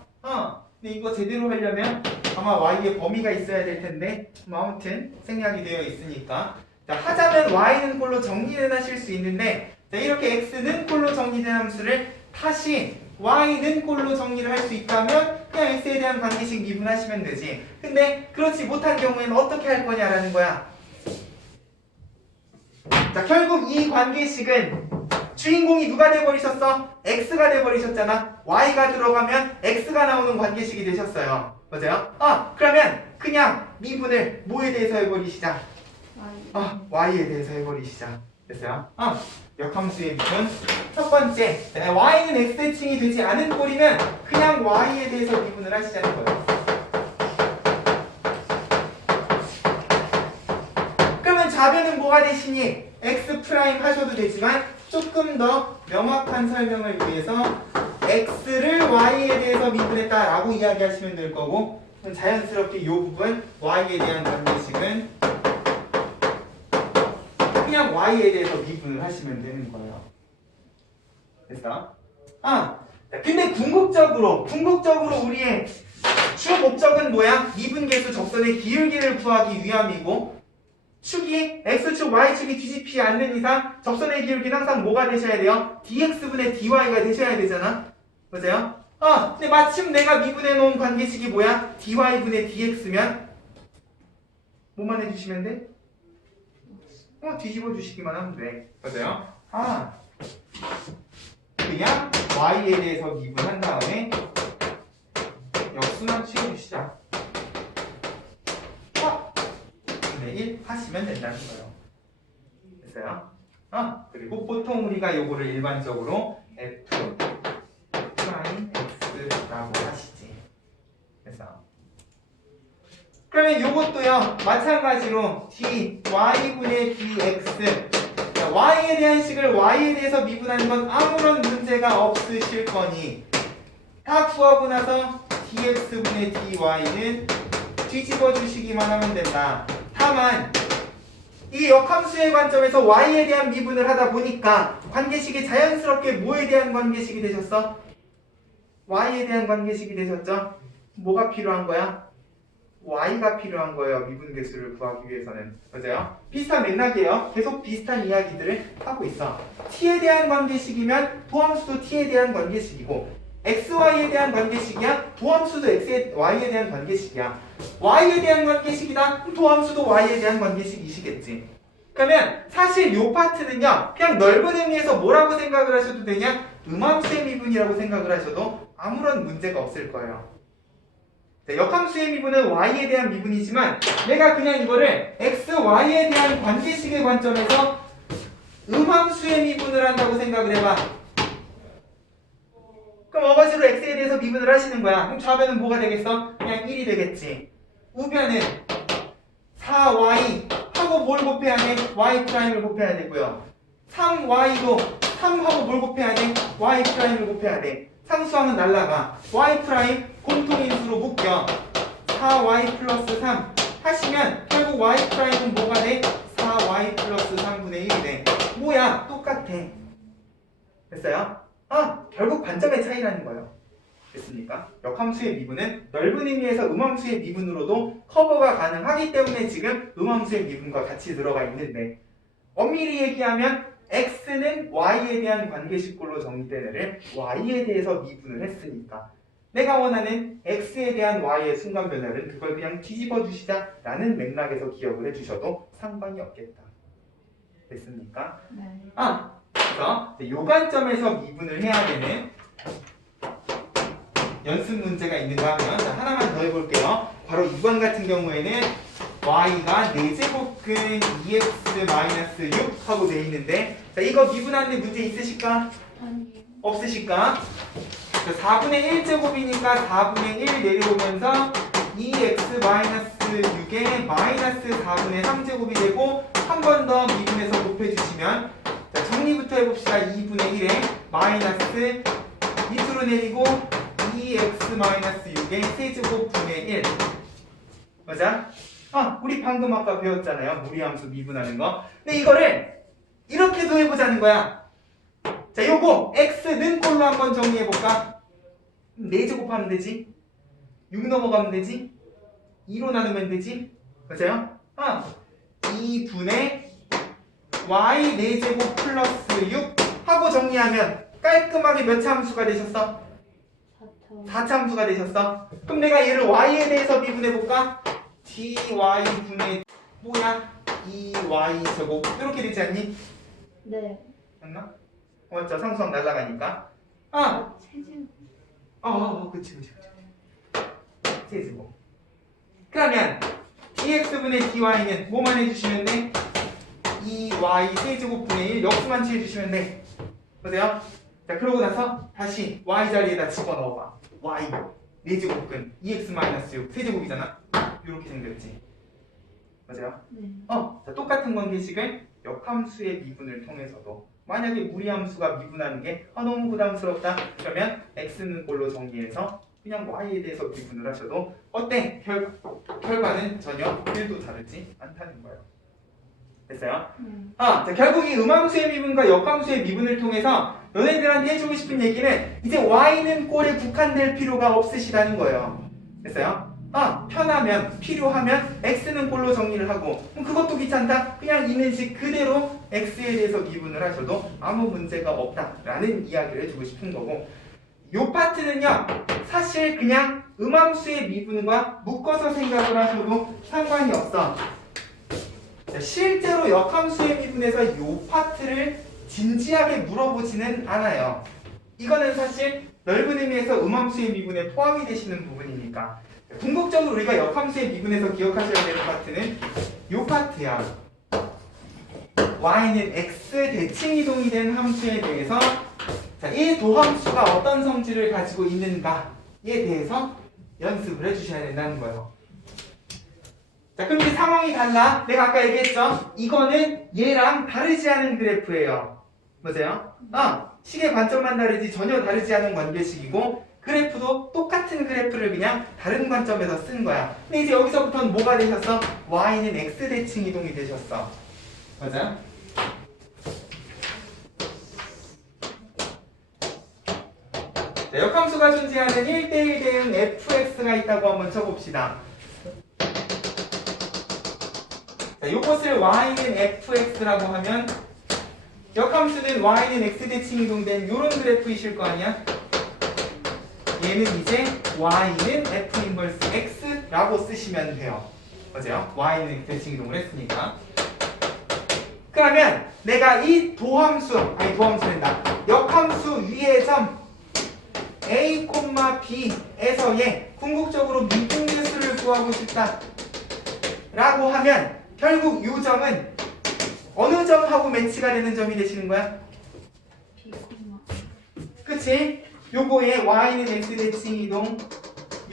근데 이거 제대로 하려면 아마 y의 범위가 있어야 될 텐데 아무튼 생략이 되어 있으니까 자, 하자면 y는 꼴로 정리는 하실 수 있는데 자, 이렇게 x는 꼴로 정리된 함수를 다시 y는 꼴로 정리를 할 수 있다면 그냥 x에 대한 관계식 미분하시면 되지. 근데 그렇지 못한 경우에는 어떻게 할 거냐라는 거야. 자, 결국 이 관계식은 주인공이 누가 돼버리셨어? x가 돼버리셨잖아. y가 들어가면 x가 나오는 관계식이 되셨어요. 맞아요? 그러면 그냥 미분을 뭐에 대해서 해버리시자. y에 대해서 해버리시자. 됐어요? 역함수의 미분. 첫 번째, y는 x 대칭이 되지 않은 꼴이면 그냥 y에 대해서 미분을 하시자는 거예요. 그러면 좌변은 뭐가 되시니? x 프라임 하셔도 되지만 조금 더 명확한 설명을 위해서 x를 y에 대해서 미분했다라고 이야기하시면 될 거고 자연스럽게 이 부분 y에 대한 관계식은 그냥 y에 대해서 미분을 하시면 되는 거예요. 됐어? 근데 궁극적으로 우리의 주 목적은 뭐야? 미분계수 적선의 기울기를 구하기 위함이고 축이 x축 y축이 뒤집히지 않는 이상 적선의 기울기는 항상 뭐가 되셔야 돼요? dx분의 dy가 되셔야 되잖아. 맞아요? 근데 마침 내가 미분해 놓은 관계식이 뭐야? dy분의 dx면 뭐만 해주시면 돼? 뒤집어 주시기만 하면 돼. 맞아요? 그냥 y에 대해서 미분한 다음에 역수만 취해주시자. 1 하시면 된다는 거예요. 됐어요? 그리고 보통 우리가 요거를 일반적으로 f 프라임 x라고 하시지. 그래서 그러면 요것도요 마찬가지로 dy분의 dx y에 대한 식을 y에 대해서 미분하는 건 아무런 문제가 없으실 거니 다 구하고 나서 dx분의 dy는 뒤집어 주시기만 하면 된다. 다만 이 역함수의 관점에서 y에 대한 미분을 하다 보니까 관계식이 자연스럽게 뭐에 대한 관계식이 되셨어? y에 대한 관계식이 되셨죠? 뭐가 필요한 거야? y가 필요한 거예요. 미분계수를 구하기 위해서는. 맞아요? 비슷한 맥락이에요. 계속 비슷한 이야기들을 하고 있어. t에 대한 관계식이면 도함수도 t에 대한 관계식이고 xy에 대한 관계식이야. 도함수도 y에 대한 관계식이야. y에 대한 관계식이다. 그럼 도함수도 y에 대한 관계식이시겠지. 그러면 사실 요 파트는요. 그냥 넓은 의미에서 뭐라고 생각을 하셔도 되냐? 음함수의 미분이라고 생각을 하셔도 아무런 문제가 없을 거예요. 역함수의 미분은 y에 대한 미분이지만 내가 그냥 이거를 x, y에 대한 관계식의 관점에서 음함수의 미분을 한다고 생각을 해봐. 그럼 어거지로 x에 대해서 미분을 하시는 거야. 그럼 좌변은 뭐가 되겠어? 그냥 1이 되겠지. 우변은 4y 하고 뭘 곱해야 돼? y''을 곱해야 되고요. 3y도 3하고 뭘 곱해야 돼? y''을 곱해야 돼. 상수항은 날라가. y' 공통인수로 묶여. 4y 플러스 3 하시면 결국 y''은 뭐가 돼? 4y 플러스 3분의 1이 돼. 뭐야? 똑같아. 됐어요? 결국 관점의 차이라는 거예요. 됐습니까? 역함수의 미분은 넓은 의미에서 음함수의 미분으로도 커버가 가능하기 때문에 지금 음함수의 미분과 같이 들어가 있는데 엄밀히 얘기하면 x는 y에 대한 관계식꼴로 정리된 애를 y에 대해서 미분을 했으니까 내가 원하는 x에 대한 y의 순간 변화는 그걸 그냥 뒤집어 주시자 라는 맥락에서 기억을 해주셔도 상관이 없겠다. 됐습니까? 네. 그래서 이 관점에서 미분을 해야 되는 연습 문제가 있는가 하면 자, 하나만 더 해볼게요. 바로 2번 같은 경우에는 y가 4제곱근 2x-6 하고 돼 있는데 자, 이거 미분하는데 문제 있으실까? 아니요. 없으실까? 자, 4분의 1제곱이니까 4분의 1 내려오면서 2x-6에 마이너스 4분의 3제곱이 되고 한 번 더 미분해서 곱해주시면 자, 정리부터 해봅시다. 2분의 1에 마이너스 밑으로 내리고 2x-6의 세제곱 분의 1 맞아? 우리 방금 아까 배웠잖아요. 무리함수 미분하는 거. 근데 이거를 이렇게도 해보자는 거야. 자, 요거 x는 꼴로 한번 정리해볼까? 4제곱 하면 되지? 6 넘어가면 되지? 2로 나누면 되지? 맞아요? 2분의 y 4제곱 플러스 6 하고 정리하면 깔끔하게 몇 차 함수가 되셨어? 4차 함수가 되셨어? 그럼 내가 얘를 y에 대해서 미분해볼까? dy분의 뭐야? 2y 제곱 이렇게 되지 않니? 네. 맞나? 맞죠? 상수항 날라가니까 세제곱. 그치 세제곱. 그러면 dx분의 dy는 뭐만 해주시면 돼? 2y 세제곱분의 1 역수만 취해주시면 돼. 보세요. 자, 그러고 나서 다시 y 자리에다 집어넣어봐. y 4제곱근 2x-6 세제곱이잖아. 이렇게 생겼지. 맞아요? 네. 자, 똑같은 관계식을 역함수의 미분을 통해서도 만약에 무리함수가 미분하는 게 너무 부담스럽다. 그러면 x는 꼴로 정리해서 그냥 y에 대해서 미분을 하셔도 어때? 결과는 전혀 1도 다르지 않다는 거예요. 됐어요? 자, 결국 이 음함수의 미분과 역함수의 미분을 통해서 너네들한테 해주고 싶은 얘기는 이제 y는 꼴에 국한될 필요가 없으시다는 거예요. 됐어요? 편하면, 필요하면 x는 꼴로 정리를 하고 그럼 그것도 귀찮다? 그냥 있는 식 그대로 x에 대해서 미분을 하셔도 아무 문제가 없다라는 이야기를 해주고 싶은 거고 요 파트는요 사실 그냥 음함수의 미분과 묶어서 생각을 하셔도 상관이 없어. 자, 실제로 역함수의 미분에서 요 파트를 진지하게 물어보지는 않아요. 이거는 사실 넓은 의미에서 음함수의 미분에 포함이 되시는 부분이니까 궁극적으로 우리가 역함수의 미분에서 기억하셔야 되는 파트는 요 파트야. y는 x 대칭 이동이 된 함수에 대해서 자, 이 도함수가 어떤 성질을 가지고 있는가에 대해서 연습을 해주셔야 된다는 거예요. 자, 그럼 이제 상황이 달라. 내가 아까 얘기했죠? 이거는 얘랑 다르지 않은 그래프예요. 맞아요? 식의 관점만 다르지 전혀 다르지 않은 관계식이고 그래프도 똑같은 그래프를 그냥 다른 관점에서 쓴 거야. 근데 이제 여기서부터는 뭐가 되셨어? y는 x대칭 이동이 되셨어. 맞아요? 자, 역함수가 존재하는 1대1 대응 fx가 있다고 한번 쳐봅시다. 자, 요것을 y는 fx라고 하면 역함수는 y는 x대칭 이동된 요런 그래프이실 거 아니야? 얘는 이제 y는 f 인버스 x라고 쓰시면 돼요. 맞아요? y는 x대칭 이동을 했으니까. 그러면 내가 이 도함수된다. 역함수 위의 점 a, b에서의 궁극적으로 미분계수를 구하고 싶다 라고 하면 결국 이 점은 어느 점하고 매치가 되는 점이 되시는 거야? B, 그치? 요거의 y는 x대칭 이동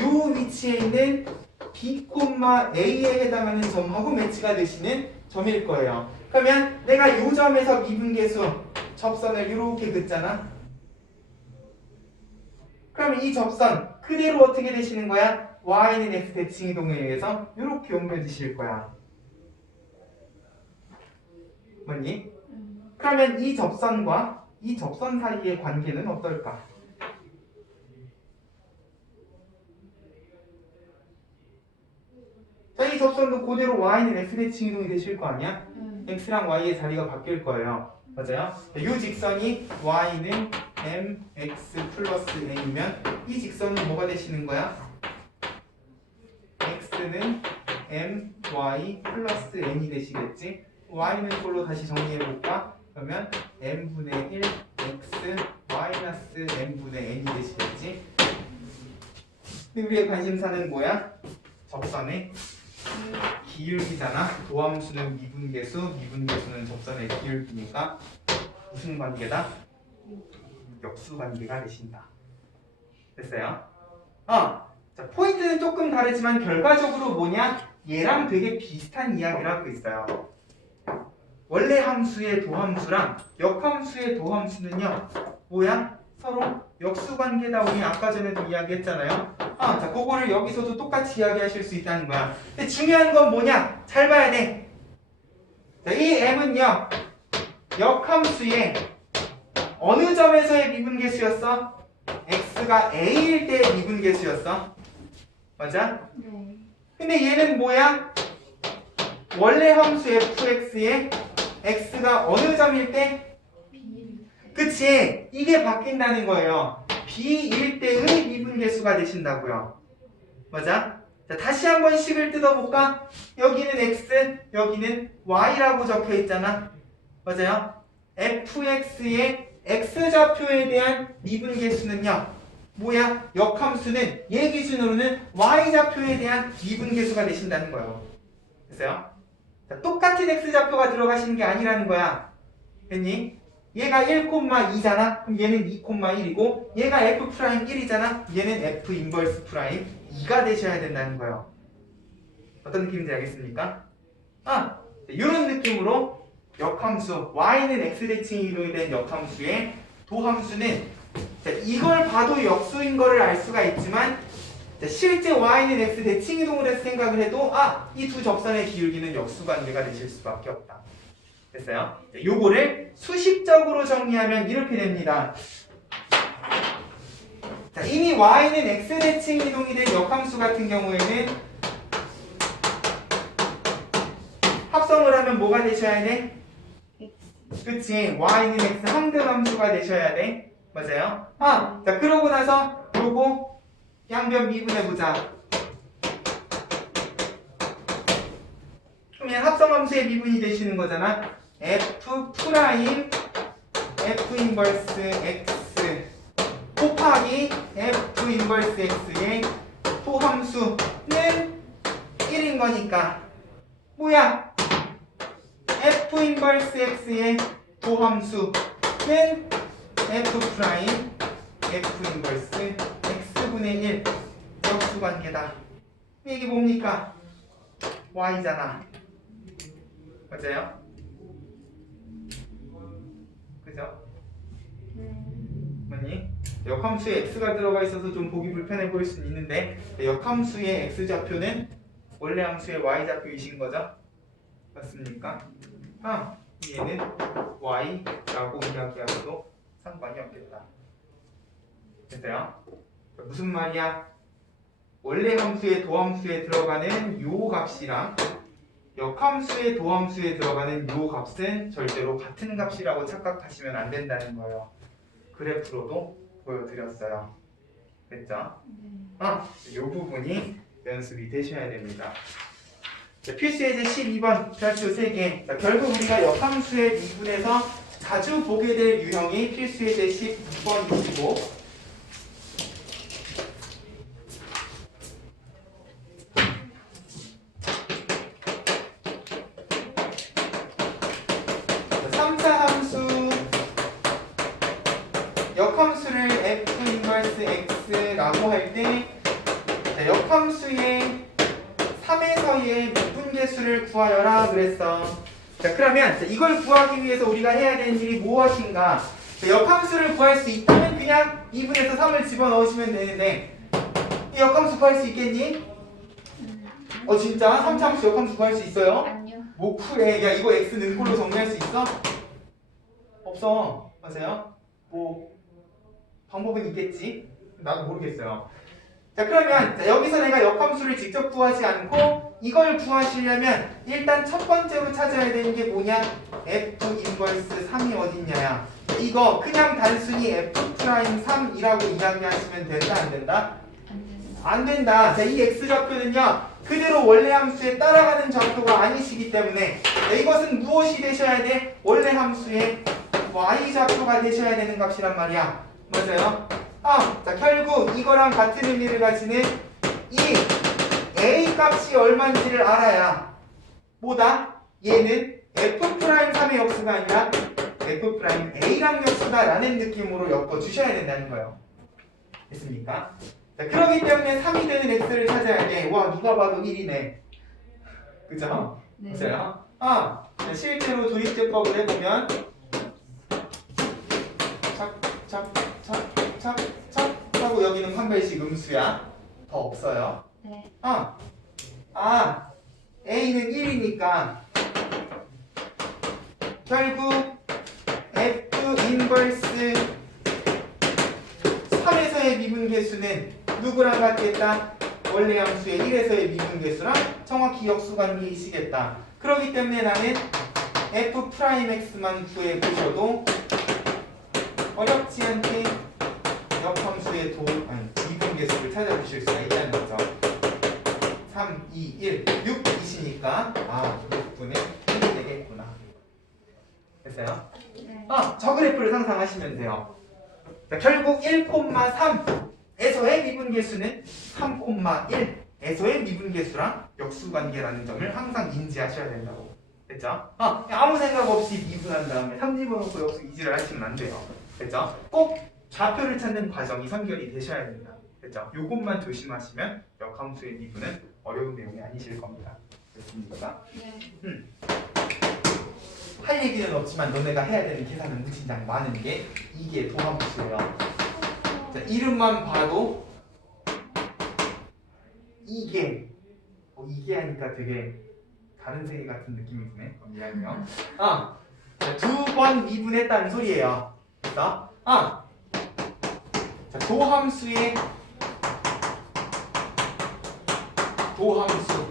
요 위치에 있는 b, a에 해당하는 점하고 매치가 되시는 점일 거예요. 그러면 내가 요 점에서 미분계수 접선을 이렇게 긋잖아. 그러면 이 접선 그대로 어떻게 되시는 거야? y는 x대칭 이동에 의해서 이렇게 옮겨지실 거야. 뭐니? 그러면 이 접선과 이 접선 사이의 관계는 어떨까? 자, 이 접선도 그대로 y는 x대칭 이동이 되실 거 아니야? x랑 y의 자리가 바뀔 거예요. 맞아요? 이 직선이 y는 mx 플러스 n이면 이 직선은 뭐가 되시는 거야? x는 my 플러스 n이 되시겠지? y는 그걸로 다시 정리해볼까? 그러면 n분의 1 x 마이너스 n분의 n이 되시겠지? 근데 우리의 관심사는 뭐야? 접선의 기울기잖아. 도함수는 미분계수, 미분계수는 접선의 기울기니까 무슨 관계다? 역수 관계가 되신다. 됐어요? 자, 포인트는 조금 다르지만 결과적으로 뭐냐? 얘랑 되게 비슷한 이야기를 하고 있어요. 원래 함수의 도함수랑 역함수의 도함수는요, 뭐야? 서로 역수관계다. 우리 아까 전에도 이야기했잖아요. 자, 그거를 여기서도 똑같이 이야기하실 수 있다는 거야. 근데 중요한 건 뭐냐? 잘 봐야 돼. 자, 이 m은요, 역함수의 어느 점에서의 미분계수였어? x가 a일 때의 미분계수였어. 맞아? 네. 근데 얘는 뭐야? 원래 함수 fx의 x가 어느 점일 때? B, 그치? 이게 바뀐다는 거예요. b일 때의 미분계수가 되신다고요. 맞아? 자, 다시 한번 식을 뜯어볼까? 여기는 x, 여기는 y라고 적혀 있잖아. 맞아요? fx의 x좌표에 대한 미분계수는요, 뭐야? 역함수는 얘 기준으로는 y좌표에 대한 미분계수가 되신다는 거예요. 됐어요? 자, 똑같은 x좌표가 들어가시는 게 아니라는 거야. 됐니? 얘가 1,2잖아. 그럼 얘는 2,1이고 얘가 f'1이잖아. 얘는 f 인버스 프라임 2가 되셔야 된다는 거예요. 어떤 느낌인지 알겠습니까? 이런 느낌으로 역함수 y는 x대칭 이동이 된 역함수의 도함수는, 자, 이걸 봐도 역수인 거를 알 수가 있지만, 자, 실제 y는 x대칭 이동을 해서 생각을 해도 이 두 접선의 기울기는 역수관계가 되실 수밖에 없다. 됐어요? 자, 요거를 수식적으로 정리하면 이렇게 됩니다. 자, 이미 y는 x대칭 이동이 된 역함수 같은 경우에는 합성을 하면 뭐가 되셔야 돼? 그치? y는 x 항등함수가 되셔야 돼. 맞아요? 자, 그러고 나서 요거 양변 미분해보자. 그러면 합성함수의 미분이 되시는 거잖아. f 프라임 f 인버스 x 곱하기 f 인버스 x의 도함수는 1인 거니까 뭐야? f 인버스 x의 도함수는 f 프라임 f 인버스 x분의 1 역수관계다. 이게 뭡니까? y잖아. 맞아요? 그죠? 네. 뭐니? 역함수에 x가 들어가 있어서 좀 보기 불편해 보일 수는 있는데 역함수의 x좌표는 원래 함수의 y좌표이신 거죠? 맞습니까? 얘는 y라고 이야기하고도 상관이 없겠다. 됐어요? 무슨 말이야? 원래 함수의 도함수에 들어가는 요 값이랑 역함수의 도함수에 들어가는 요 값은 절대로 같은 값이라고 착각하시면 안 된다는 거예요. 그래프로도 보여드렸어요. 됐죠? 이 부분이 연습이 되셔야 됩니다. 자, 필수 예제 12번 별표 3개. 자, 결국 우리가 역함수의 미분에서 자주 보게 될 유형이 필수 예제 12번이시고 역함수를 f 인버스 x라고 할 때 역함수의 3에서의 미분계수를 구하여라 그랬어. 자, 그러면 이걸 구하기 위해서 우리가 해야 되는 일이 무엇인가? 역함수를 구할 수 있다면 그냥 2분에서 3을 집어넣으시면 되는데 이 역함수 구할 수 있겠니? 진짜? 3차함수 역함수 구할 수 있어요? 아니요. 뭐 그래. 야, 이거 x는 꼴로 정리할 수 있어? 없어. 맞아요? 뭐 방법은 있겠지? 나도 모르겠어요. 자, 그러면 여기서 내가 역함수를 직접 구하지 않고 이걸 구하시려면 일단 첫 번째로 찾아야 되는 게 뭐냐? f 인버스 3이 어딨냐야. 이거 그냥 단순히 f 프라임 3이라고 이야기하시면 된다 안 된다? 안 된다. 자, 이 x좌표는요 그대로 원래 함수에 따라가는 좌표가 아니시기 때문에 이것은 무엇이 되셔야 돼? 원래 함수의 y좌표가 되셔야 되는 값이란 말이야. 맞아요? 자, 결국 이거랑 같은 의미를 가지는 이 a 값이 얼마인지를 알아야 뭐다? 얘는 f'3의 역수가 아니라 f'a랑 역수다 라는 느낌으로 엮어주셔야 된다는 거예요. 됐습니까? 자, 그렇기 때문에 3이 되는 x를 찾아야 돼. 와, 누가 봐도 1이네. 그죠? 네. 맞아요? 실제로 도입제법을 해보면 착 하고 여기는 판별식 음수야. 더 없어요. 네. A는 1이니까 결국 F 인버스 3에서의 미분계수는 누구랑 같겠다? 원래 함수의 1에서의 미분계수랑 정확히 역수관계이시겠다. 그렇기 때문에 나는 F 프라임 X만 구해보셔도 어렵지 않게 역함수의 미분계수를 찾아주실 수가 있다는 거죠. 3, 2, 1, 6이시니까 6분의 1이 되겠구나. 됐어요? 네. 저 그래프를 상상하시면 돼요. 자, 결국 1,3에서의 미분계수는 3,1에서의 미분계수랑 역수관계라는 점을 항상 인지하셔야 된다고. 됐죠? 아무 생각 없이 미분한 다음에 3 집어넣고 역수 이지를 하시면 안 돼요. 됐죠? 꼭 좌표를 찾는 과정이 선결이 되셔야 됩니다. 됐죠? 요것만 조심하시면 역함수의 미분은 어려운 내용이 아니실 겁니다. 됐습니까? 네. 할 얘기는 없지만 너네가 해야 되는 계산은 무진장 많은 게 이게 도함수예요. 자, 이름만 봐도 이게 이게 하니까 되게 다른 세계 같은 느낌이 드네. 미안해요. 두 번 미분했다는 소리예요. 그래서 자, 도함수의 도함수.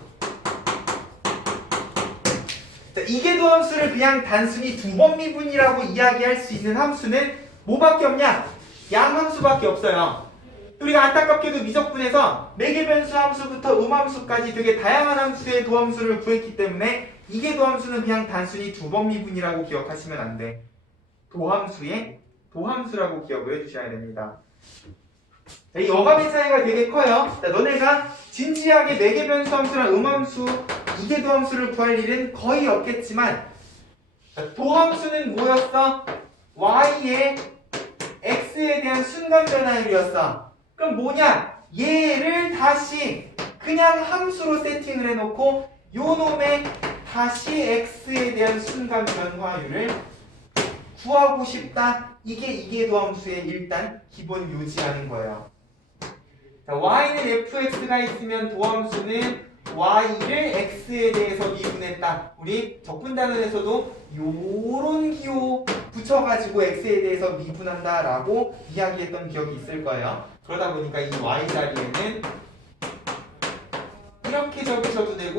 자, 이게 도함수를 그냥 단순히 두 번 미분이라고 이야기할 수 있는 함수는 뭐밖에 없냐? 양함수밖에 없어요. 우리가 안타깝게도 미적분에서 매개변수 함수부터 음함수까지 되게 다양한 함수의 도함수를 구했기 때문에 이게 도함수는 그냥 단순히 두 번 미분이라고 기억하시면 안 돼. 도함수의 도함수라고 기억을 해주셔야 됩니다. 자, 이 어감의 차이가 되게 커요. 자, 너네가 진지하게 매개변수 함수랑 음함수, 이게 도함수를 구할 일은 거의 없겠지만 자, 도함수는 뭐였어? y의 x에 대한 순간 변화율이었어. 그럼 뭐냐? 얘를 다시 그냥 함수로 세팅을 해놓고 요 놈의 다시 x에 대한 순간 변화율을 구하고 싶다. 이게 이계도함수의 일단 기본 요지하는 거예요. 자, y는 fx가 있으면 도함수는 y를 x에 대해서 미분했다. 우리 적분단원에서도 요런 기호 붙여가지고 x에 대해서 미분한다라고 이야기했던 기억이 있을 거예요. 그러다 보니까 이 y 자리에는 이렇게 적으셔도 되고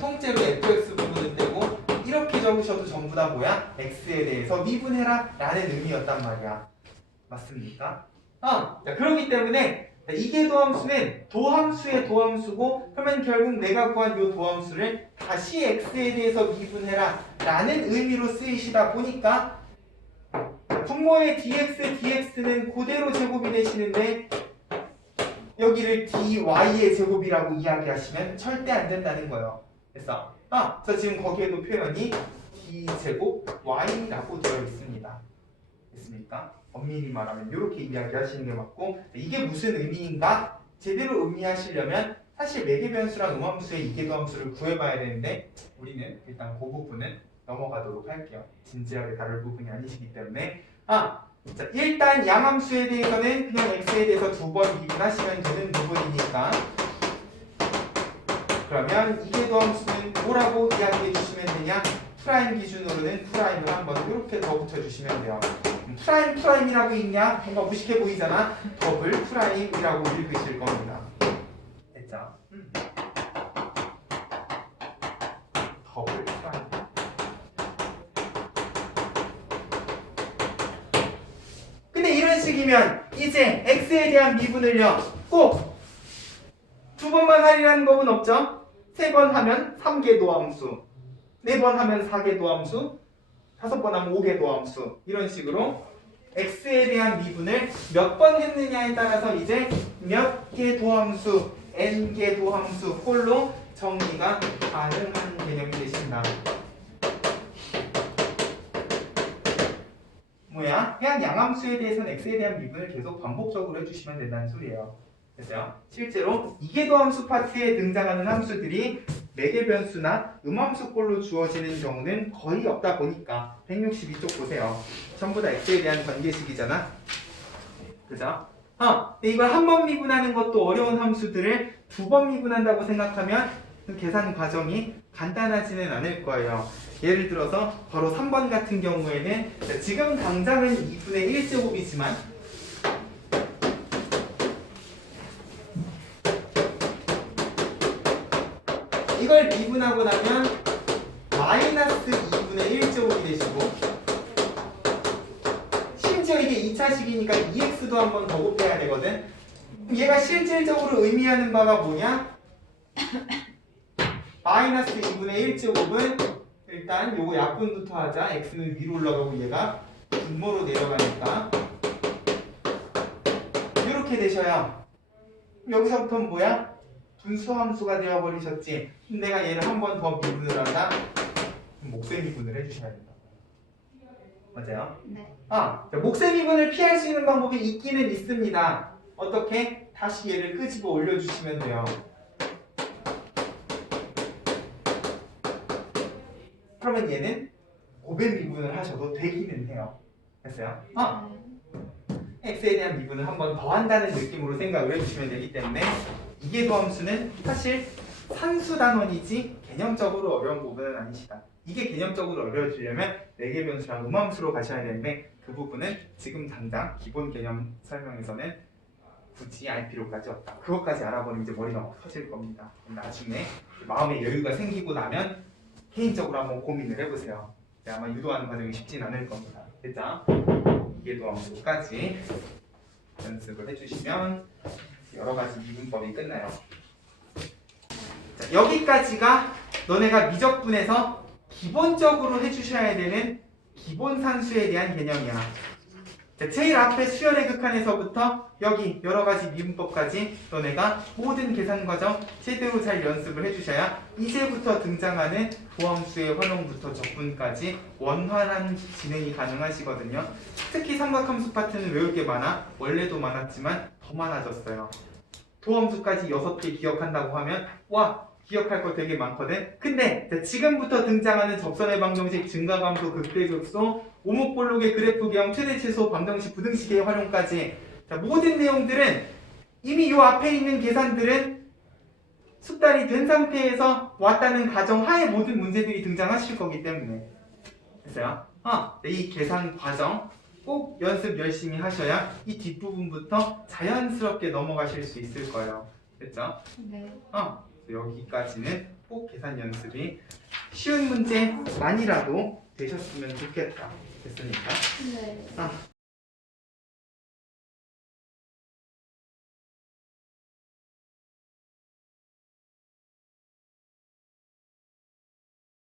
통째로 fx 부분을 떼고 이렇게 적으셔도 전부 다 뭐야? x에 대해서 미분해라 라는 의미였단 말이야. 맞습니까? 자, 그렇기 때문에 이계도함수는 도함수의 도함수고 그러면 결국 내가 구한 이 도함수를 다시 x에 대해서 미분해라 라는 의미로 쓰이시다 보니까 분모의 dx, dx는 그대로 제곱이 되시는데 여기를 dy의 제곱이라고 이야기하시면 절대 안 된다는 거예요. 그래서 저 지금 거기에도 표현이 d제곱 y라고 되어 있습니다. 됐습니까? 엄밀히 말하면 이렇게 이야기하시는 게 맞고 이게 무슨 의미인가? 제대로 의미하시려면 사실 매개변수랑 음함수의 이계도함수를 구해봐야 되는데 우리는 일단 그 부분은 넘어가도록 할게요. 진지하게 다룰 부분이 아니시기 때문에 자, 일단 양함수에 대해서는 그냥 x에 대해서 2번 미분하시면 되는 부분이니까 그러면 이계도함수는 뭐라고 이야기해 주시면 되냐? 프라임 기준으로는 프라임을 한번 이렇게 더 붙여주시면 돼요. 프라임이라고 읽냐? 뭔가 무식해 보이잖아. 더블 프라임이라고 읽으실 겁니다. 됐죠? 더블 프라임. 근데 이런 식이면 이제 x에 대한 미분을요 꼭 2번만 하리라는 법은 없죠? 3번 하면 3개 도함수, 4번 하면 4개 도함수, 5번 하면 5개 도함수 이런 식으로 x에 대한 미분을 몇 번 했느냐에 따라서 이제 몇 개 도함수, n개 도함수 꼴로 정리가 가능한 개념이 되신다. 뭐야? 그냥 양함수에 대해서는 x에 대한 미분을 계속 반복적으로 해주시면 된다는 소리예요. 됐어요? 실제로 이계도함수 파트에 등장하는 함수들이 매개변수나 음함수꼴로 주어지는 경우는 거의 없다 보니까 162쪽 보세요. 전부 다 x에 대한 관계식이잖아. 그죠? 근데 이걸 한 번 미분하는 것도 어려운 함수들을 2번 미분한다고 생각하면 그 계산 과정이 간단하지는 않을 거예요. 예를 들어서 바로 3번 같은 경우에는 지금 당장은 2분의 1제곱이지만 이걸 미분하고 나면 마이너스 2분의 1제곱이 되시고 심지어 이게 2차식이니까 2x도 한 번 더 곱해야 되거든. 얘가 실질적으로 의미하는 바가 뭐냐? 마이너스 2분의 1제곱은 일단 요거 약분부터 하자. x는 위로 올라가고 얘가 분모로 내려가니까 이렇게 되셔야 여기서부터는 뭐야? 분수함수가 되어버리셨지. 내가 얘를 한 번 더 미분을 한다? 목세 미분을 해주셔야 된다. 맞아요? 네. 목세 미분을 피할 수 있는 방법이 있기는 있습니다. 어떻게? 다시 얘를 끄집어 올려주시면 돼요. 그러면 얘는 고배 미분을 하셔도 되기는 해요. 됐어요? x에 대한 미분을 한 번 더 한다는 느낌으로 생각을 해주시면 되기 때문에 이계도함수는 사실 산수 단원이지 개념적으로 어려운 부분은 아니시다. 이게 개념적으로 어려워지려면 매개변수랑 음함수로 가셔야 되는데 그 부분은 지금 당장 기본 개념 설명에서는 굳이 알 필요까지 없다. 그것까지 알아보면 이제 머리가 막 터질 겁니다. 나중에 마음의 여유가 생기고 나면 개인적으로 한번 고민을 해보세요. 아마 유도하는 과정이 쉽진 않을 겁니다. 됐죠? 이계도함수까지 연습을 해주시면 여러 가지 미분법이 끝나요. 자, 여기까지가 너네가 미적분에서 기본적으로 해주셔야 되는 기본 산수에 대한 개념이야. 자, 제일 앞에 수열의 극한에서부터 여기 여러 가지 미분법까지 너네가 모든 계산 과정 제대로 잘 연습을 해주셔야 이제부터 등장하는 도함수의 활용부터 적분까지 원활한 진행이 가능하시거든요. 특히 삼각함수 파트는 외울 게 많아. 원래도 많았지만 더 많아졌어요. 도함수까지 6개 기억한다고 하면 와 기억할 거 되게 많거든. 근데 자, 지금부터 등장하는 접선의 방정식, 증가감소, 극대극소, 오목볼록의 그래프 개형, 최대 최소, 방정식, 부등식의 활용까지 자, 모든 내용들은 이미 요 앞에 있는 계산들은 숙달이 된 상태에서 왔다는 가정하에 모든 문제들이 등장하실 거기 때문에 됐어요? 이 계산 과정 꼭 연습 열심히 하셔야 이 뒷부분부터 자연스럽게 넘어가실 수 있을 거예요. 됐죠? 네. 여기까지는 꼭 계산 연습이 쉬운 문제만이라도 되셨으면 좋겠다. 됐으니까. 네.